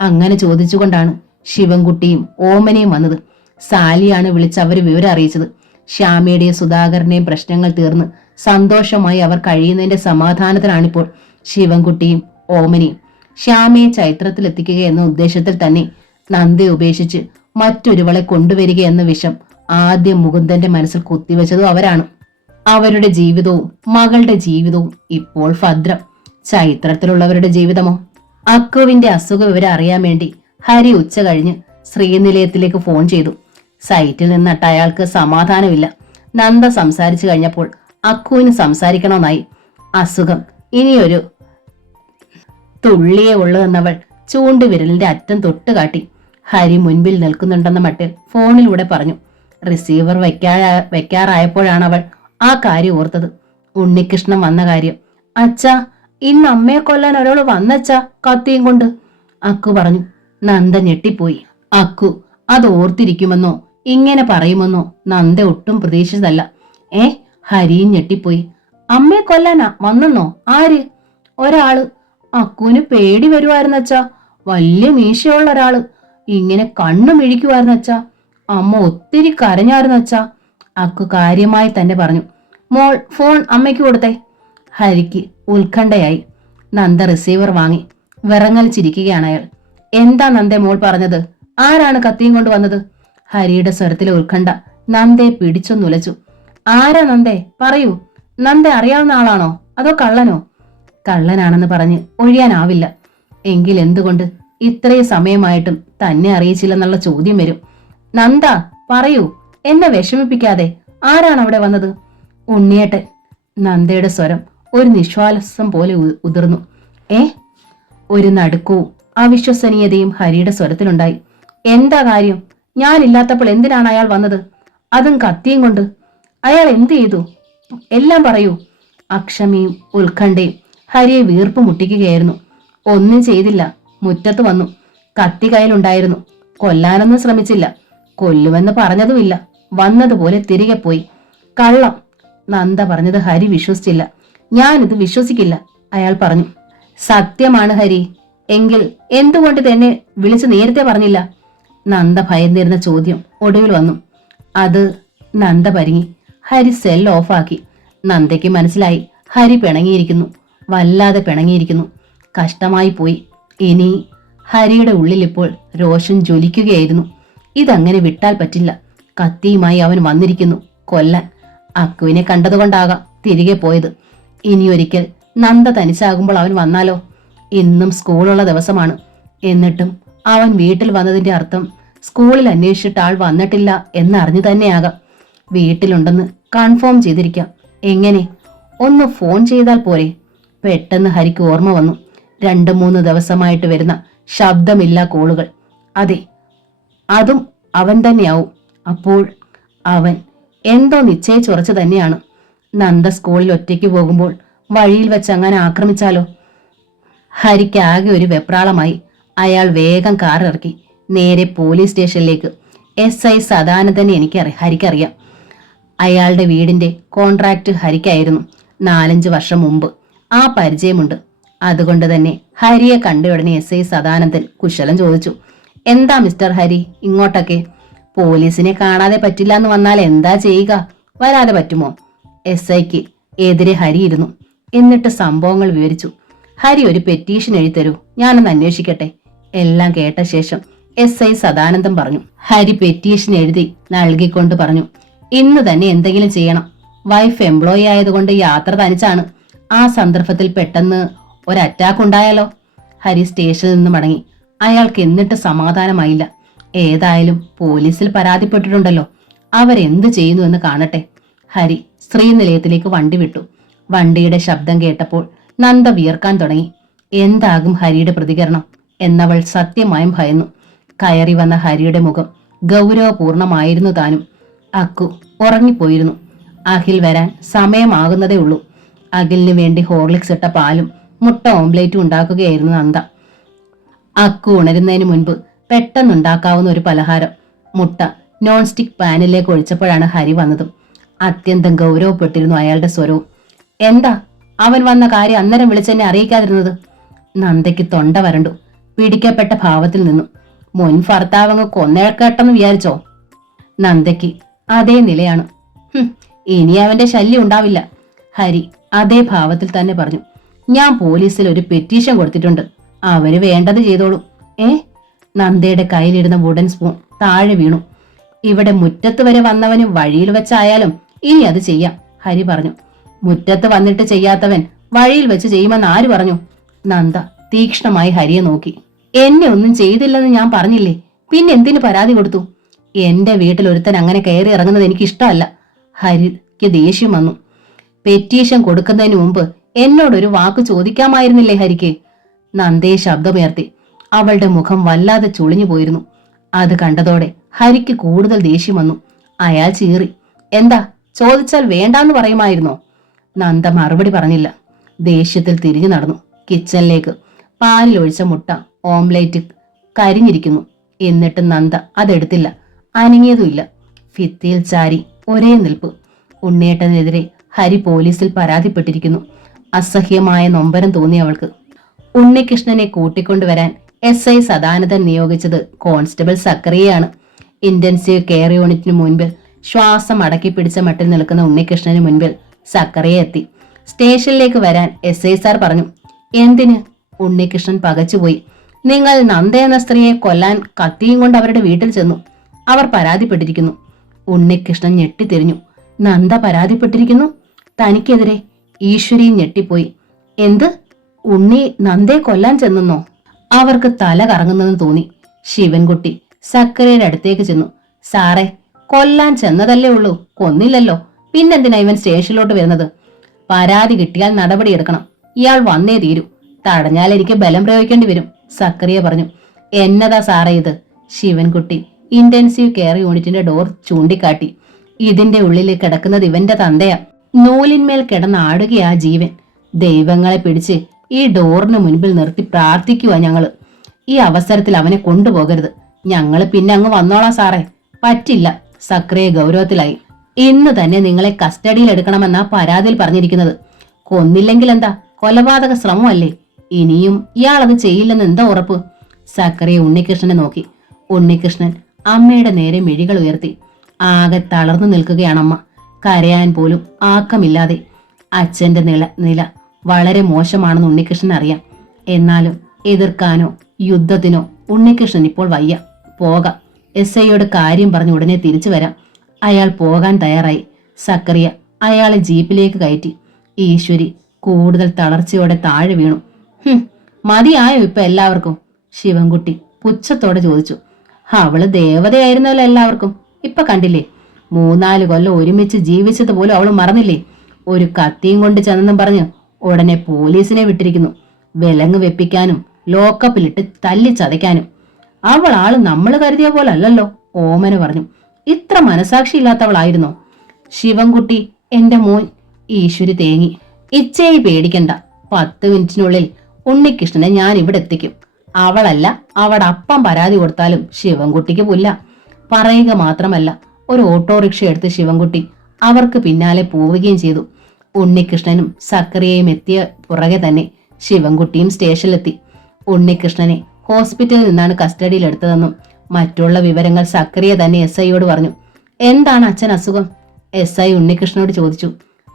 അങ്ങനെ ചോദിച്ചുകൊണ്ടാണ് ശിവൻകുട്ടിയും ഓമനയും വന്നത്. സാലിയാണ് വിളിച്ച് അവര് വിവരം അറിയിച്ചത്. ശ്യാമയുടെയും സുധാകരന്റെയും പ്രശ്നങ്ങൾ തീർന്ന് സന്തോഷമായി അവർ കഴിയുന്നതിന്റെ സമാധാനത്തിലാണിപ്പോൾ ശിവൻകുട്ടിയും ഓമനയും. ശ്യാമയെ ചൈത്രത്തിലെത്തിക്കുക എന്ന ഉദ്ദേശത്തിൽ തന്നെ നന്ദയെ ഉപേക്ഷിച്ച് മറ്റൊരുവളെ കൊണ്ടുവരിക എന്ന വിഷം ആദ്യം മുകുന്ദന്റെ മനസ്സിൽ കുത്തിവെച്ചതും അവരാണ്. അവരുടെ ജീവിതവും മകളുടെ ജീവിതവും ഇപ്പോൾ ഭദ്രം. ചൈത്രത്തിലുള്ളവരുടെ ജീവിതമോ? അക്കുവിന്റെ അസുഖ വിവരം അറിയാൻ വേണ്ടി ഹരി ഉച്ച കഴിഞ്ഞ് ശ്രീനിലയത്തിലേക്ക് ഫോൺ ചെയ്തു. സൈറ്റിൽ നിന്നിട്ട് അയാൾക്ക് സമാധാനമില്ല. നന്ദ സംസാരിച്ചു കഴിഞ്ഞപ്പോൾ അക്കുവിന് സംസാരിക്കണമെന്നായി. അസുഖം ഇനിയൊരു തുള്ളിയേ ഉള്ളൂ എന്നവൾ ചൂണ്ടുവിരലിന്റെ അറ്റം തൊട്ട് കാട്ടി. ഹരി മുൻപിൽ നിൽക്കുന്നുണ്ടെന്ന മട്ടിൽ ഫോണിലൂടെ പറഞ്ഞു. റിസീവർ വെക്കാറായപ്പോഴാണ് അവൾ ആ കാര്യം ഓർത്തത്. ഉണ്ണികൃഷ്ണൻ വന്ന കാര്യം. അച്ഛാ, ഇന്ന് അമ്മയെ കൊല്ലാൻ ഒരാൾ വന്നച്ചാ, കത്തിയും കൊണ്ട്, അക്കു പറഞ്ഞു. നന്ദ ഞെട്ടിപ്പോയി. അക്കു അത് ഓർത്തിരിക്കുമെന്നോ ഇങ്ങനെ പറയുമെന്നോ നന്ദ ഒട്ടും പ്രതീക്ഷിച്ചതല്ല. ഹരിയും ഞെട്ടിപ്പോയി. അമ്മയെ കൊല്ലാനാ വന്നെന്നോ? ആര്? ഒരാള്. അക്കുവിന് പേടി വരുമായിരുന്നച്ചാ. വലിയ മീശയുള്ള ഒരാള്. ഇങ്ങനെ കണ്ണു മിഴിക്കുമായിരുന്നച്ചാ. അമ്മ ഒത്തിരി കരഞ്ഞായിരുന്നച്ചാ. അക്കു കാര്യമായി തന്നെ പറഞ്ഞു. മോൾ ഫോൺ അമ്മയ്ക്ക് കൊടുത്തേ. ഹരിക്ക് ഉത്കണ്ഠയായി. നന്ദ റിസീവർ വാങ്ങി വിറങ്ങൽ ചിരിക്കുകയാണ് അയാൾ. എന്താ നന്ദേ മോൾ പറഞ്ഞത്? ആരാണ് കത്തിയും കൊണ്ട് വന്നത്? ഹരിയുടെ സ്വരത്തിലെ ഉത്കണ്ഠ നന്ദയെ പിടിച്ചൊന്നുലച്ചു. ആരാ നന്ദേ, പറയൂ. നന്ദ അറിയാവുന്ന ആളാണോ അതോ കള്ളനോ? കള്ളനാണെന്ന് പറഞ്ഞ് ഒഴിയാനാവില്ല. എങ്കിൽ എന്തുകൊണ്ട് ഇത്രയും സമയമായിട്ടും തന്നെ അറിയിച്ചില്ലെന്നുള്ള ചോദ്യം വരും. നന്ദ പറയൂ, എന്നെ വിഷമിപ്പിക്കാതെ. ആരാണ് അവിടെ വന്നത്? ഉണ്ണിയേട്ടൻ. നന്ദയുടെ സ്വരം ഒരു നിശ്വാസം പോലെ ഉതിർന്നു. ഒരു നടുക്കവും അവിശ്വസനീയതയും ഹരിയുടെ സ്വരത്തിലുണ്ടായി. എന്താ കാര്യം? ഞാനില്ലാത്തപ്പോൾ എന്തിനാണ് അയാൾ വന്നത്? അതും കത്തിയും കൊണ്ട്. അയാൾ എന്ത് ചെയ്തു? എല്ലാം പറയൂ. അക്ഷമയും ഉത്കണ്ഠയും ഹരിയെ വീർപ്പ് മുട്ടിക്കുകയായിരുന്നു. ഒന്നും ചെയ്തില്ല. മുറ്റത്ത് വന്നു. കത്തി കയ്യിലുണ്ടായിരുന്നു. കൊല്ലാനൊന്നും ശ്രമിച്ചില്ല. കൊല്ലുമെന്ന് പറഞ്ഞതുമില്ല. വന്നതുപോലെ തിരികെ പോയി. കള്ളം. നന്ദ പറഞ്ഞത് ഹരി വിശ്വസിച്ചില്ല. ഞാനിത് വിശ്വസിക്കില്ല, അയാൾ പറഞ്ഞു. സത്യമാണ് ഹരി. എങ്കിൽ എന്തുകൊണ്ട് തന്നെ വിളിച്ച് നേരത്തെ പറഞ്ഞില്ല? നന്ദ ഭയന്നിരുന്ന ചോദ്യം ഒടുവിൽ വന്നു. അത് നന്ദ പരിങ്ങി. ഹരി സെൽ ഓഫാക്കി. നന്ദയ്ക്ക് മനസ്സിലായി ഹരി പിണങ്ങിയിരിക്കുന്നു. വല്ലാതെ പിണങ്ങിയിരിക്കുന്നു. കഷ്ടമായി പോയി. ഇനി ഹരിയുടെ ഉള്ളിൽ ഇപ്പോൾ രോഷം ജ്വലിക്കുകയായിരുന്നു. ഇതങ്ങനെ വിട്ടാൽ പറ്റില്ല. കത്തിയുമായി അവൻ വന്നിരിക്കുന്നു കൊല്ലാൻ. അക്കുവിനെ കണ്ടതുകൊണ്ടാകാം തിരികെ പോയത്. ഇനിയൊരിക്കൽ നന്ദ തനിച്ചാകുമ്പോൾ അവൻ വന്നാലോ? ഇന്നും സ്കൂളുള്ള ദിവസമാണ്. എന്നിട്ടും അവൻ വീട്ടിൽ വന്നതിന്റെ അർത്ഥം സ്കൂളിൽ അന്വേഷിച്ചിട്ട് ആൾ വന്നിട്ടില്ല എന്നറിഞ്ഞു തന്നെയാകാം. വീട്ടിലുണ്ടെന്ന് കൺഫേം ചെയ്തിരിക്കാം. എങ്ങനെ? ഒന്ന് ഫോൺ ചെയ്താൽ പോരെ? പെട്ടെന്ന് ഹരിക്ക് ഓർമ്മ വന്നു. 2-3 ദിവസമായിട്ട് വരുന്ന ശബ്ദമില്ല കോളുകൾ. അതെ, അതും അവൻ തന്നെയാവും. അപ്പോൾ അവൻ എന്തോ നിശ്ചയിച്ചുറച്ചു തന്നെയാണ്. നന്ദ സ്കൂളിൽ ഒറ്റയ്ക്ക് പോകുമ്പോൾ വഴിയിൽ വെച്ച് അങ്ങനെ ആക്രമിച്ചാലോ? ഹരിക്ക് ആകെ ഒരു വെപ്രാളമായി. അയാൾ വേഗം കാർ ഇറക്കി നേരെ പോലീസ് സ്റ്റേഷനിലേക്ക്. SI സദാനന്ദനെ ഹരിക്കറിയാം. അയാളുടെ വീടിന്റെ കോൺട്രാക്ട് ഹരിക്കായിരുന്നു. 4-5 വർഷം മുമ്പ്. ആ പരിചയമുണ്ട്. അതുകൊണ്ട് തന്നെ ഹരിയെ കണ്ട ഉടനെ SI സദാനന്ദൻ കുശലം ചോദിച്ചു. എന്താ മിസ്റ്റർ ഹരി ഇങ്ങോട്ടൊക്കെ? പോലീസിനെ കാണാതെ പറ്റില്ല എന്ന് വന്നാൽ എന്താ ചെയ്യുക? വരാതെ പറ്റുമോ? SIക്ക് എതിരെ ഹരി ഇരുന്നു. എന്നിട്ട് സംഭവങ്ങൾ വിവരിച്ചു. ഹരി ഒരു പെറ്റീഷൻ എഴുതിത്തരൂ, ഞാനൊന്ന് അന്വേഷിക്കട്ടെ. എല്ലാം കേട്ട ശേഷം SI സദാനന്ദം പറഞ്ഞു. ഹരി പെറ്റീഷൻ എഴുതി നൽകിക്കൊണ്ട് പറഞ്ഞു, ഇന്ന് തന്നെ എന്തെങ്കിലും ചെയ്യണം. വൈഫ് എംപ്ലോയി ആയതുകൊണ്ട് യാത്ര തനിച്ചാണ്. ആ സന്ദർഭത്തിൽ പെട്ടെന്ന് ഒരു അറ്റാക്ക് ഉണ്ടായാലോ? ഹരി സ്റ്റേഷനിൽ നിന്ന് മടങ്ങി. അയാൾക്ക് എന്നിട്ട് സമാധാനമായില്ല. ഏതായാലും പോലീസിൽ പരാതിപ്പെട്ടിട്ടുണ്ടല്ലോ, അവരെന്ത് ചെയ്യുന്നു എന്ന് കാണട്ടെ. ഹരി ശ്രീനിലയത്തിലേക്ക് വണ്ടി വിട്ടു. വണ്ടിയുടെ ശബ്ദം കേട്ടപ്പോൾ നന്ദ വിയർക്കാൻ തുടങ്ങി. എന്താകും ഹരിയുടെ പ്രതികരണം എന്നവൾ സത്യമായും ഭയന്നു. കയറി വന്ന ഹരിയുടെ മുഖം ഗൗരവപൂർണമായിരുന്നു താനും. അക്കു ഉറങ്ങിപ്പോയിരുന്നു. അഖിൽ വരാൻ സമയമാകുന്നതേ ഉള്ളൂ. അഖിലിന് വേണ്ടി ഹോർലിക്സ് ഇട്ട പാലും മുട്ട ഓംലേറ്റും ഉണ്ടാക്കുകയായിരുന്നു നന്ദ. അക്കു ഉണരുന്നതിന് മുൻപ് പെട്ടെന്നുണ്ടാക്കാവുന്ന ഒരു പലഹാരം മുട്ട നോൺ സ്റ്റിക് പാനിലേക്ക് ഒഴിച്ചപ്പോഴാണ് ഹരി വന്നതും. അത്യന്തം ഗൗരവപ്പെട്ടിരുന്നു അയാളുടെ സ്വരവും. എന്താ അവൻ വന്ന കാര്യം അന്നേരം വിളിച്ചെന്നെ അറിയിക്കാതിരുന്നത്? നന്ദയ്ക്ക് തൊണ്ട വരണ്ടു. പിടിക്കപ്പെട്ട ഭാവത്തിൽ നിന്നു. മുൻ ഭർത്താവങ്ങ് കൊന്നേക്കട്ടെന്ന് വിചാരിച്ചോ? നന്ദയ്ക്ക് അതേ നിലയാണ്. ഇനി അവന്റെ ശല്യം ഉണ്ടാവില്ല. ഹരി അതേ ഭാവത്തിൽ തന്നെ പറഞ്ഞു. ഞാൻ പോലീസിൽ ഒരു പെറ്റീഷൻ കൊടുത്തിട്ടുണ്ട്, അവര് വേണ്ടത് ചെയ്തോളൂ. നന്ദയുടെ കയ്യിലിരുന്ന വുഡൻ സ്പൂൺ താഴെ വീണു. ഇവിടെ മുറ്റത്ത് വരെ വന്നവന് വഴിയിൽ വെച്ചായാലും ഇനി അത് ചെയ്യാം, ഹരി പറഞ്ഞു. മുറ്റത്ത് വന്നിട്ട് ചെയ്യാത്തവൻ വഴിയിൽ വെച്ച് ചെയ്യുമെന്ന് ആര് പറഞ്ഞു? നന്ദ തീക്ഷ്ണമായി ഹരിയെ നോക്കി. എന്നെ ഒന്നും ചെയ്തില്ലെന്ന് ഞാൻ പറഞ്ഞില്ലേ, പിന്നെ എന്തിനു പരാതി കൊടുത്തു? എന്റെ വീട്ടിൽ ഒരുത്തൻ അങ്ങനെ കയറി ഇറങ്ങുന്നത് എനിക്ക് ഇഷ്ടമല്ല. ഹരിക്ക് ദേഷ്യം വന്നു. പെറ്റീഷൻ കൊടുക്കുന്നതിന് മുമ്പ് എന്നോടൊരു വാക്ക് ചോദിക്കാമായിരുന്നില്ലേ ഹരിക്ക്? നന്ദയെ ശബ്ദമുയർത്തി. അവളുടെ മുഖം വല്ലാതെ ചുളിഞ്ഞു പോയിരുന്നു. അത് കണ്ടതോടെ ഹരിക്ക് കൂടുതൽ ദേഷ്യം വന്നു. അയാൾ ചീറി. എന്താ ചോദിച്ചാൽ വേണ്ടാന്ന് പറയുമായിരുന്നോ? നന്ദ മറുപടി പറഞ്ഞില്ല. ദേഷ്യത്തിൽ തിരിഞ്ഞു നടന്നു കിച്ചണിലേക്ക്. പാലിൽ ഒഴിച്ച മുട്ട ഓംലേറ്റ് കരിഞ്ഞിരിക്കുന്നു. എന്നിട്ട് നന്ദ അതെടുത്തില്ല, അനങ്ങിയതുമില്ല. ഭിത്തിയിൽ ചാരി ഒരേ നിൽപ്പ്. ഉണ്ണിയേട്ടനെതിരെ ഹരി പോലീസിൽ പരാതിപ്പെട്ടിരിക്കുന്നു. അസഹ്യമായ നൊമ്പരം തോന്നി അവൾക്ക്. ഉണ്ണികൃഷ്ണനെ കൂട്ടിക്കൊണ്ടുവരാൻ SI സദാനന്ദൻ നിയോഗിച്ചത് കോൺസ്റ്റബിൾ സക്കറിയയാണ്. ഇന്റൻസീവ് കെയർ യൂണിറ്റിന് മുൻപിൽ ശ്വാസം അടക്കി പിടിച്ച മട്ടിൽ നിൽക്കുന്ന ഉണ്ണികൃഷ്ണന് മുൻപിൽ സക്കറിയ എത്തി. സ്റ്റേഷനിലേക്ക് വരാൻ SI സാർ പറഞ്ഞു. എന്തിന്? ഉണ്ണികൃഷ്ണൻ പകച്ചുപോയി. നിങ്ങൾ നന്ദ എന്ന സ്ത്രീയെ കൊല്ലാൻ കത്തിയും കൊണ്ട് അവരുടെ വീട്ടിൽ ചെന്നു. അവർ പരാതിപ്പെട്ടിരിക്കുന്നു. ഉണ്ണികൃഷ്ണൻ ഞെട്ടിത്തിരിഞ്ഞു. നന്ദ പരാതിപ്പെട്ടിരിക്കുന്നു? തനിക്കെതിരെ? ഈശ്വരിയും ഞെട്ടിപ്പോയി. എന്ത്? ഉണ്ണി നന്ദയെ കൊല്ലാൻ ചെന്നോ? അവർക്ക് തല കറങ്ങുന്നെന്ന് തോന്നി. ശിവൻകുട്ടി സക്കരയുടെ അടുത്തേക്ക് ചെന്നു. സാറേ, കൊല്ലാൻ ചെന്നതല്ലേ ഉള്ളൂ, കൊന്നില്ലല്ലോ. പിന്നെന്തിനാ ഇവൻ സ്റ്റേഷനിലോട്ട് വരുന്നത്? പരാതി കിട്ടിയാൽ നടപടിയെടുക്കണം. ഇയാൾ വന്നേ തീരൂ. തടഞ്ഞാൽ എനിക്ക് ബലം പ്രയോഗിക്കേണ്ടി വരും, സക്കറിയ പറഞ്ഞു. എന്നതാ സാറേ ഇത്? ശിവൻകുട്ടി ഇന്റൻസീവ് കെയർ യൂണിറ്റിന്റെ ഡോർ ചൂണ്ടിക്കാട്ടി. ഇതിന്റെ ഉള്ളിൽ കിടക്കുന്നത് ഇവന്റെ തന്തയാ. നൂലിന്മേൽ കിടന്നാടുകയാ ജീവൻ. ദൈവങ്ങളെ പിടിച്ച് ഈ ഡോറിന് മുൻപിൽ നിർത്തി പ്രാർത്ഥിക്കുക ഞങ്ങള്. ഈ അവസരത്തിൽ അവനെ കൊണ്ടുപോകരുത്. ഞങ്ങള് പിന്നെ അങ്ങ് വന്നോളാം സാറേ. പറ്റില്ല, സക്രിയ ഗൗരവത്തിലായി. ഇന്ന് തന്നെ നിങ്ങളെ കസ്റ്റഡിയിൽ എടുക്കണമെന്നാ പരാതിയിൽ പറഞ്ഞിരിക്കുന്നത്. കൊന്നില്ലെങ്കിൽ എന്താ, കൊലപാതക ശ്രമമല്ലേ? ഇനിയും ഇയാളത് ചെയ്യില്ലെന്ന് എന്താ ഉറപ്പ്? സക്കറിയ ഉണ്ണികൃഷ്ണനെ നോക്കി. ഉണ്ണികൃഷ്ണൻ അമ്മയുടെ നേരെ മിഴികൾ ഉയർത്തി. ആകെ തളർന്നു നിൽക്കുകയാണമ്മ. കരയാൻ പോലും ആക്കമില്ലാതെ. അച്ഛന്റെ നില വളരെ മോശമാണെന്ന് ഉണ്ണികൃഷ്ണൻ അറിയാം. എന്നാലും എതിർക്കാനോ യുദ്ധത്തിനോ ഉണ്ണികൃഷ്ണൻ ഇപ്പോൾ വയ്യ. പോകാം. SIയോട് കാര്യം പറഞ്ഞ് ഉടനെ തിരിച്ചു വരാം. അയാൾ പോകാൻ തയ്യാറായി. സക്കറിയ അയാളെ ജീപ്പിലേക്ക് കയറ്റി. ഈശ്വരി കൂടുതൽ തളർച്ചയോടെ താഴെ വീണു. മതിയായോ ഇപ്പൊ എല്ലാവർക്കും? ശിവൻകുട്ടി പുച്ഛത്തോടെ ചോദിച്ചു. അവള് ദേവതയായിരുന്നല്ലോ എല്ലാവർക്കും. ഇപ്പൊ കണ്ടില്ലേ, 3-4 കൊല്ലം ഒരുമിച്ച് ജീവിച്ചത് പോലും അവള് മറന്നില്ലേ? ഒരു കത്തിയും കൊണ്ട് ചെന്നെന്നും പറഞ്ഞ് ഉടനെ പോലീസിനെ വിട്ടിരിക്കുന്നു. വിലങ്ങ് വെപ്പിക്കാനും ലോക്കപ്പിലിട്ട് തല്ലി ചതയ്ക്കാനും. അവൾ ആള് നമ്മൾ കരുതിയ പോലല്ലോ, ഓമന പറഞ്ഞു. ഇത്ര മനസാക്ഷിയില്ലാത്തവളായിരുന്നോ? ശിവൻകുട്ടി എന്റെ മോൻ. ഈശ്വരി തേങ്ങി. ഇച്ചയെ പേടിക്കണ്ട, 10 മിനിറ്റിനുള്ളിൽ ഉണ്ണികൃഷ്ണനെ ഞാൻ ഇവിടെ എത്തിക്കും. അവളല്ല, അവടെ അപ്പം പരാതി കൊടുത്താലും ശിവൻകുട്ടിക്ക് പുല്ല. പറയുക മാത്രമല്ല, ഒരു ഓട്ടോറിക്ഷ എടുത്ത് ശിവൻകുട്ടി അവർക്ക് പിന്നാലെ പോവുകയും ചെയ്തു. ഉണ്ണികൃഷ്ണനും സക്കറിയയും എത്തിയ പുറകെ തന്നെ ശിവൻകുട്ടിയും സ്റ്റേഷനിലെത്തി. ഉണ്ണികൃഷ്ണനെ ഹോസ്പിറ്റലിൽ നിന്നാണ് കസ്റ്റഡിയിലെടുത്തതെന്നും മറ്റുള്ള വിവരങ്ങൾ സക്കറിയ തന്നെ SIയോട് പറഞ്ഞു. എന്താണ് അച്ഛൻ അസുഖം? SI ഉണ്ണികൃഷ്ണനോട് ചോദിച്ചു.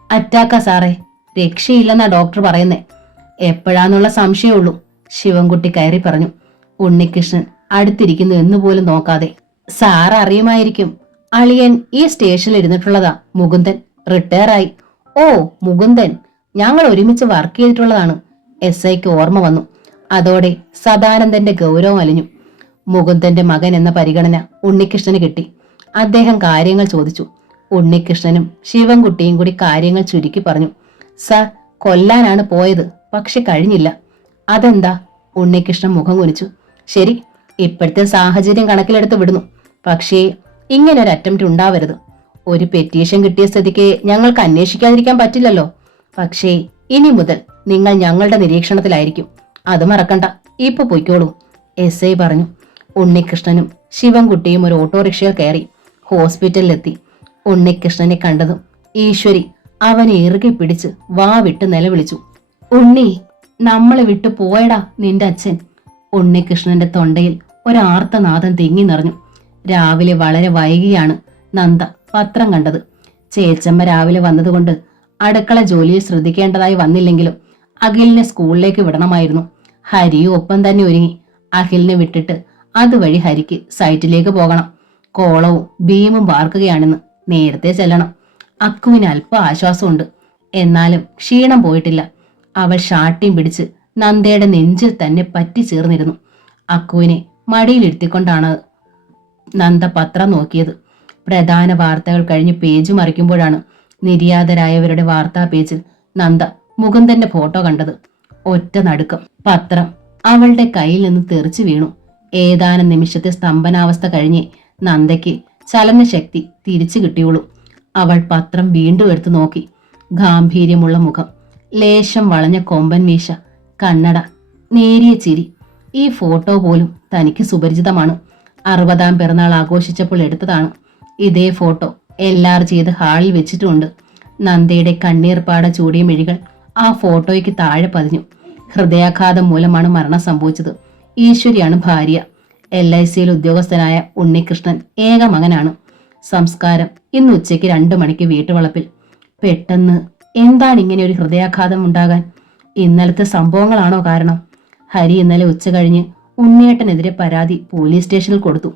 അറ്റാക്കാ സാറേ, രക്ഷയില്ലെന്നാ ഡോക്ടർ പറയുന്നേ. എപ്പോഴാന്നുള്ള സംശയമുള്ളൂ, ശിവൻകുട്ടി കയറി പറഞ്ഞു. ഉണ്ണികൃഷ്ണൻ അടുത്തിരിക്കുന്നു എന്നുപോലും നോക്കാതെ. സാർ അറിയുമായിരിക്കും, അളിയൻ ഈ സ്റ്റേഷനിൽ ഇരുന്നിട്ടുള്ളതാ. മുകുന്ദൻ റിട്ടയറായി. ഓ മുകുന്ദൻ, ഞങ്ങൾ ഒരുമിച്ച് വർക്ക് ചെയ്തിട്ടുള്ളതാണ്. SIക്ക് ഓർമ്മ വന്നു. അതോടെ സദാനന്ദന്റെ ഗൗരവം അലിഞ്ഞു. മുകുന്ദന്റെ മകൻ എന്ന പരിഗണന ഉണ്ണികൃഷ്ണന് കിട്ടി. അദ്ദേഹം കാര്യങ്ങൾ ചോദിച്ചു. ഉണ്ണികൃഷ്ണനും ശിവൻകുട്ടിയും കൂടി കാര്യങ്ങൾ ചുരുക്കി പറഞ്ഞു. സാർ, കൊല്ലാനാണ് പോയത്, പക്ഷെ കഴിഞ്ഞില്ല. അതെന്താ? ഉണ്ണികൃഷ്ണൻ മുഖം കുനിച്ചു. ശരി, ഇപ്പോഴത്തെ സാഹചര്യം കണക്കിലെടുത്ത് വിടുന്നു. പക്ഷേ ഇങ്ങനൊരു അറ്റംപ്റ്റ് ഉണ്ടാവരുത്. ഒരു പെറ്റീഷൻ കിട്ടിയ സ്ഥിതിക്ക് ഞങ്ങൾക്ക് അന്വേഷിക്കാതിരിക്കാൻ പറ്റില്ലല്ലോ. പക്ഷേ ഇനി മുതൽ നിങ്ങൾ ഞങ്ങളുടെ നിരീക്ഷണത്തിലായിരിക്കും. അത് മറക്കണ്ട. ഇപ്പൊ പൊയ്ക്കോളൂ, SI പറഞ്ഞു. ഉണ്ണികൃഷ്ണനും ശിവൻകുട്ടിയും ഒരു ഓട്ടോറിക്ഷയിൽ കയറി ഹോസ്പിറ്റലിലെത്തി. ഉണ്ണികൃഷ്ണനെ കണ്ടതും ഈശ്വരി അവനെ ഇറുകി പിടിച്ച് വാ വിട്ട് നിലവിളിച്ചു. ഉണ്ണി, നമ്മളെ വിട്ടു പോയടാ നിന്റെ അച്ഛൻ. ഉണ്ണികൃഷ്ണന്റെ തൊണ്ടയിൽ ഒരാർത്തനാദം തിങ്ങി നിറഞ്ഞു. രാവിലെ വളരെ വൈകിയാണ് നന്ദ പത്രം കണ്ടത്. ചേച്ചമ്മ രാവിലെ വന്നതുകൊണ്ട് അടുക്കള ജോലിയിൽ ശ്രദ്ധിക്കേണ്ടതായി വന്നില്ലെങ്കിലും അഖിലിനെ സ്കൂളിലേക്ക് വിടണമായിരുന്നു. ഹരിയും ഒപ്പം തന്നെ ഒരുങ്ങി. അഖിലിനെ വിട്ടിട്ട് അതുവഴി ഹരിക്ക് സൈറ്റിലേക്ക് പോകണം. കോളവും ഭീമും വാർക്കുകയാണെന്ന്, നേരത്തെ ചെല്ലണം. അക്കുവിന് അല്പം ആശ്വാസമുണ്ട്. എന്നാലും ക്ഷീണം പോയിട്ടില്ല. അവൾ ഷാട്ടിയും പിടിച്ച് നന്ദയുടെ നെഞ്ചിൽ തന്നെ പറ്റി ചേർന്നിരുന്നു. അക്കുവിനെ മടിയിലിരുത്തിക്കൊണ്ടാണ് നന്ദ പത്രം നോക്കിയത്. പ്രധാന വാർത്തകൾ കഴിഞ്ഞ് പേജ് മറിക്കുമ്പോഴാണ് നിര്യാതരായവരുടെ വാർത്താ പേജിൽ നന്ദ മുകുന്ദന്റെ ഫോട്ടോ കണ്ടത്. ഒറ്റ നടുക്കം. പത്രം അവളുടെ കയ്യിൽ നിന്ന് തെറിച്ചു വീണു. ഏതാനും നിമിഷത്തെ സ്തംഭനാവസ്ഥ കഴിഞ്ഞ് നന്ദയ്ക്ക് ചലനശക്തി തിരിച്ചു കിട്ടിയുള്ളൂ. അവൾ പത്രം വീണ്ടും എടുത്തു നോക്കി. ഗാംഭീര്യമുള്ള മുഖം, ലേശം വളഞ്ഞ കൊമ്പൻ മീശ, കണ്ണട, നേരിയ ചിരി. ഈ ഫോട്ടോ പോലും തനിക്ക് സുപരിചിതമാണ്. 60ാം പിറന്നാൾ ആഘോഷിച്ചപ്പോൾ എടുത്തതാണ്. ഇതേ ഫോട്ടോ എല്ലാവരും ചെയ്ത് ഹാളിൽ വെച്ചിട്ടുമുണ്ട്. നന്ദയുടെ കണ്ണീർപ്പാട ചൂടിയ മിഴികൾ ആ ഫോട്ടോയ്ക്ക് താഴെ പതിഞ്ഞു. ഹൃദയാഘാതം മൂലമാണ് മരണം സംഭവിച്ചത്. ഈശ്വരിയാണ് ഭാര്യ. LICയിൽ ഉദ്യോഗസ്ഥനായ ഉണ്ണികൃഷ്ണൻ ഏക മകനാണ്. സംസ്കാരം ഇന്ന് ഉച്ചയ്ക്ക് 2 മണിക്ക് വീട്ടുവളപ്പിൽ. പെട്ടെന്ന് എന്താണ് ഇങ്ങനെ ഒരു ഹൃദയാഘാതം ഉണ്ടാകാൻ? ഇന്നലത്തെ സംഭവങ്ങളാണോ കാരണം? ഹരി ഇന്നലെ ഉച്ച കഴിഞ്ഞ് ഉണ്ണിയേട്ടനെതിരെ പരാതി പോലീസ് സ്റ്റേഷനിൽ കൊടുത്തു.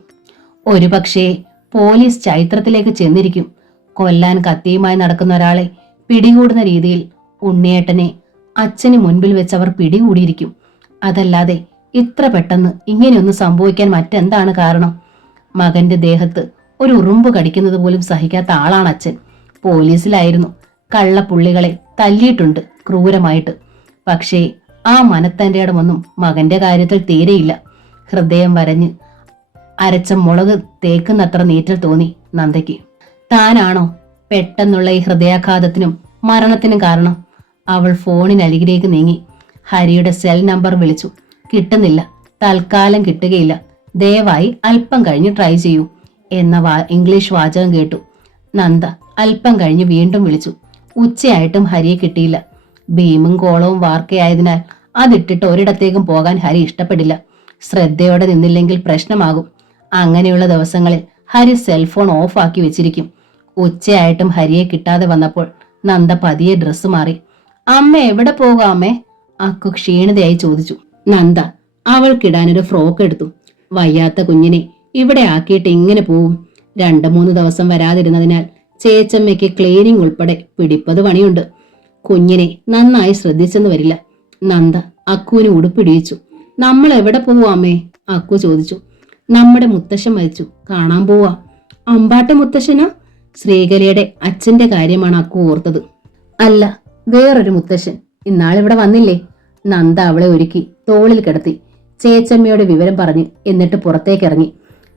ഒരുപക്ഷേ പോലീസ് ചൈത്രത്തിലേക്ക് ചെന്നിരിക്കും. കൊല്ലാൻ കത്തിയുമായി നടക്കുന്ന ഒരാളെ പിടികൂടുന്ന രീതിയിൽ ഉണ്ണിയേട്ടനെ അച്ഛന് മുൻപിൽ വെച്ചവർ പിടികൂടിയിരിക്കും. അതല്ലാതെ ഇത്ര പെട്ടെന്ന് ഇങ്ങനെയൊന്നും സംഭവിക്കാൻ മറ്റെന്താണ് കാരണം? മകന്റെ ദേഹത്ത് ഒരു ഉറുമ്പ് കടിക്കുന്നത് പോലും സഹിക്കാത്ത ആളാണ് അച്ഛൻ. പോലീസിലായിരുന്നു. കള്ളപ്പുള്ളികളെ തല്ലിയിട്ടുണ്ട് ക്രൂരമായിട്ട്. പക്ഷേ ആ മനത്തന്റെ ഇടമൊന്നും മകന്റെ കാര്യത്തിൽ തീരെയില്ല. ഹൃദയം വരഞ്ഞ് അരച്ച മുളക് തേക്കുന്നത്ര നീറ്റൽ തോന്നി നന്ദയ്ക്ക്. താനാണോ പെട്ടെന്നുള്ള ഈ ഹൃദയാഘാതത്തിനും മരണത്തിനും കാരണം? അവൾ ഫോണിനരികിലേക്ക് നീങ്ങി. ഹരിയുടെ സെൽ നമ്പർ വിളിച്ചു. കിട്ടുന്നില്ല. തൽക്കാലം കിട്ടുകയില്ല. ദയവായി അല്പം കഴിഞ്ഞ് ട്രൈ ചെയ്യൂ എന്ന ഇംഗ്ലീഷ് വാചകം കേട്ടു. നന്ദ അല്പം കഴിഞ്ഞ് വീണ്ടും വിളിച്ചു. ഉച്ചയായിട്ടും ഹരിയെ കിട്ടിയില്ല. ഭീമും കോളവും വാർക്കയായതിനാൽ അതിട്ടിട്ട് ഒരിടത്തേക്കും പോകാൻ ഹരി ഇഷ്ടപ്പെടില്ല. ശ്രദ്ധയോടെ നിന്നില്ലെങ്കിൽ പ്രശ്നമാകും. അങ്ങനെയുള്ള ദിവസങ്ങളിൽ ഹരി സെൽഫോൺ ഓഫ് ആക്കി വെച്ചിരിക്കും. ഉച്ചയായിട്ടും ഹരിയെ കിട്ടാതെ വന്നപ്പോൾ നന്ദ പതിയെ ഡ്രസ്സ് മാറി. അമ്മ എവിടെ പോകാം അമ്മേ? അക്കു ക്ഷീണിതയായി ചോദിച്ചു. നന്ദ അവൾക്കിടാനൊരു ഫ്രോക്ക് എടുത്തു. വയ്യാത്ത കുഞ്ഞിനെ ഇവിടെ ആക്കിയിട്ട് ഇങ്ങനെ പോവും? 2-3 ദിവസം വരാതിരുന്നതിനാൽ ചേച്ചമ്മയ്ക്ക് ക്ലീനിങ് ഉൾപ്പെടെ പിടിപ്പത് പണിയുണ്ട്. കുഞ്ഞിനെ നന്നായി ശ്രദ്ധിച്ചെന്ന് വരില്ല. നന്ദ അക്കുവിന് ഉടുപ്പിടിയിച്ചു. നമ്മൾ എവിടെ പോവാ അമ്മേ? അക്കു ചോദിച്ചു. നമ്മുടെ മുത്തശ്ശൻ മരിച്ചു, കാണാൻ പോവാ. അമ്പാട്ടെ മുത്തശ്ശനാ? ശ്രീകലയുടെ അച്ഛന്റെ കാര്യമാണ് അക്കു ഓർത്തത്. അല്ല, വേറൊരു മുത്തശ്ശൻ ഇന്നാളിവിടെ വന്നില്ലേ? നന്ദ അവളെ ഒരുക്കി തോളിൽ കിടത്തി ചേച്ചമ്മയുടെ വിവരം പറഞ്ഞ് എന്നിട്ട് പുറത്തേക്കിറങ്ങി.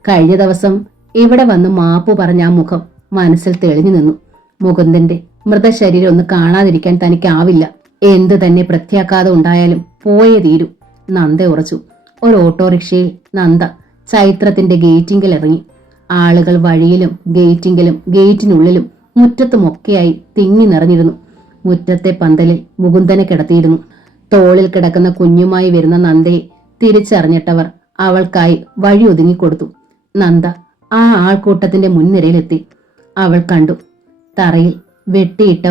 കഴിഞ്ഞ ദിവസം ഇവിടെ വന്ന് മാപ്പു പറഞ്ഞ ആ മുഖം മനസ്സിൽ തെളിഞ്ഞു നിന്നു. മുകുന്ദന്റെ മൃതശരീരം ഒന്ന് കാണാതിരിക്കാൻ തനിക്കാവില്ല. എന്തു തന്നെ പ്രത്യാഘാതം ഉണ്ടായാലും പോയേ തീരൂ. നന്ദ ഉറച്ചു. ഒരു ഓട്ടോറിക്ഷയിൽ നന്ദ ചൈത്രത്തിന്റെ ഗേറ്റിങ്കിൽ ഇറങ്ങി. ആളുകൾ വഴിയിലും ഗേറ്റിങ്കിലും ഗേറ്റിനുള്ളിലും മുറ്റത്തുമൊക്കെയായി തിങ്ങി നിറഞ്ഞിരുന്നു. മുറ്റത്തെ പന്തലിൽ മുകുന്ദനെ കിടത്തിയിരുന്നു. തോളിൽ കിടക്കുന്ന കുഞ്ഞുമായി വരുന്ന നന്ദയെ തിരിച്ചറിഞ്ഞിട്ടവർ അവൾക്കായി വഴി ഒതുങ്ങിക്കൊടുത്തു. നന്ദ ആ ആൾക്കൂട്ടത്തിന്റെ മുൻനിരയിലെത്തി. അവൾ കണ്ടു, തറയിൽ വെട്ടിയിട്ട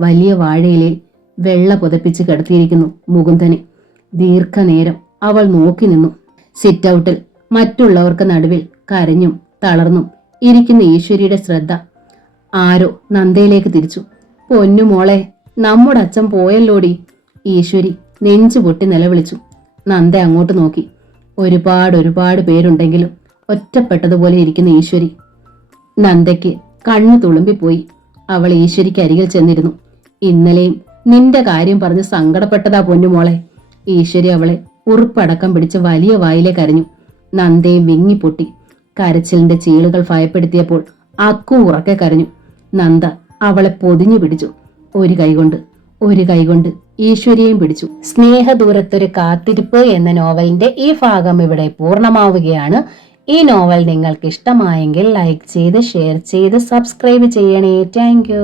വലിയ വാഴയിലയിൽ വെള്ള പുതപ്പിച്ച് കിടത്തിയിരിക്കുന്നു മുകുന്ദനെ. ദീർഘനേരം അവൾ നോക്കി നിന്നു. സിറ്റ് ഔട്ടിൽ മറ്റുള്ളവർക്ക് നടുവിൽ കരഞ്ഞും തളർന്നും ഇരിക്കുന്ന ഈശ്വരിയുടെ ശ്രദ്ധ ആരോ നന്ദയിലേക്ക് തിരിച്ചു. പൊന്നുമോളെ, നമ്മുടെ അച്ഛൻ പോയല്ലോടി. ഈശ്വരി നെഞ്ചു പൊട്ടി നിലവിളിച്ചു. നന്ദ അങ്ങോട്ട് നോക്കി. ഒരുപാട് പേരുണ്ടെങ്കിലും ഒറ്റപ്പെട്ടതുപോലെ ഇരിക്കുന്ന ഈശ്വരി. നന്ദയ്ക്ക് കണ്ണു തുളുമ്പിപ്പോയി. അവൾ ഈശ്വരിക്ക് അരികിൽ ചെന്നിരുന്നു. ഇന്നലെയും നിന്റെ കാര്യം പറഞ്ഞ് സങ്കടപ്പെട്ടതാ പൊന്നുമോളെ. ഈശ്വരി അവളെ ഉറുപ്പടക്കം പിടിച്ച് വലിയ വായിലേക്ക് കരഞ്ഞു. നന്ദയും വിങ്ങിപ്പൊട്ടി. കരച്ചിലിന്റെ ചീളുകൾ ഭയപ്പെടുത്തിയപ്പോൾ അക്കു ഉറക്കെ കരഞ്ഞു. നന്ദ അവളെ പൊതിഞ്ഞു പിടിച്ചു. ഒരു കൈകൊണ്ട് ഈശ്വരിയെയും പിടിച്ചു. സ്നേഹദൂരത്തൊരു കാത്തിരിപ്പ് എന്ന നോവലിന്റെ ഈ ഭാഗം ഇവിടെ പൂർണ്ണമാവുകയാണ്. ഈ നോവൽ നിങ്ങൾക്ക് ഇഷ്ടമായെങ്കിൽ ലൈക്ക് ചെയ്ത് ഷെയർ ചെയ്ത് സബ്സ്ക്രൈബ് ചെയ്യണേ. താങ്ക്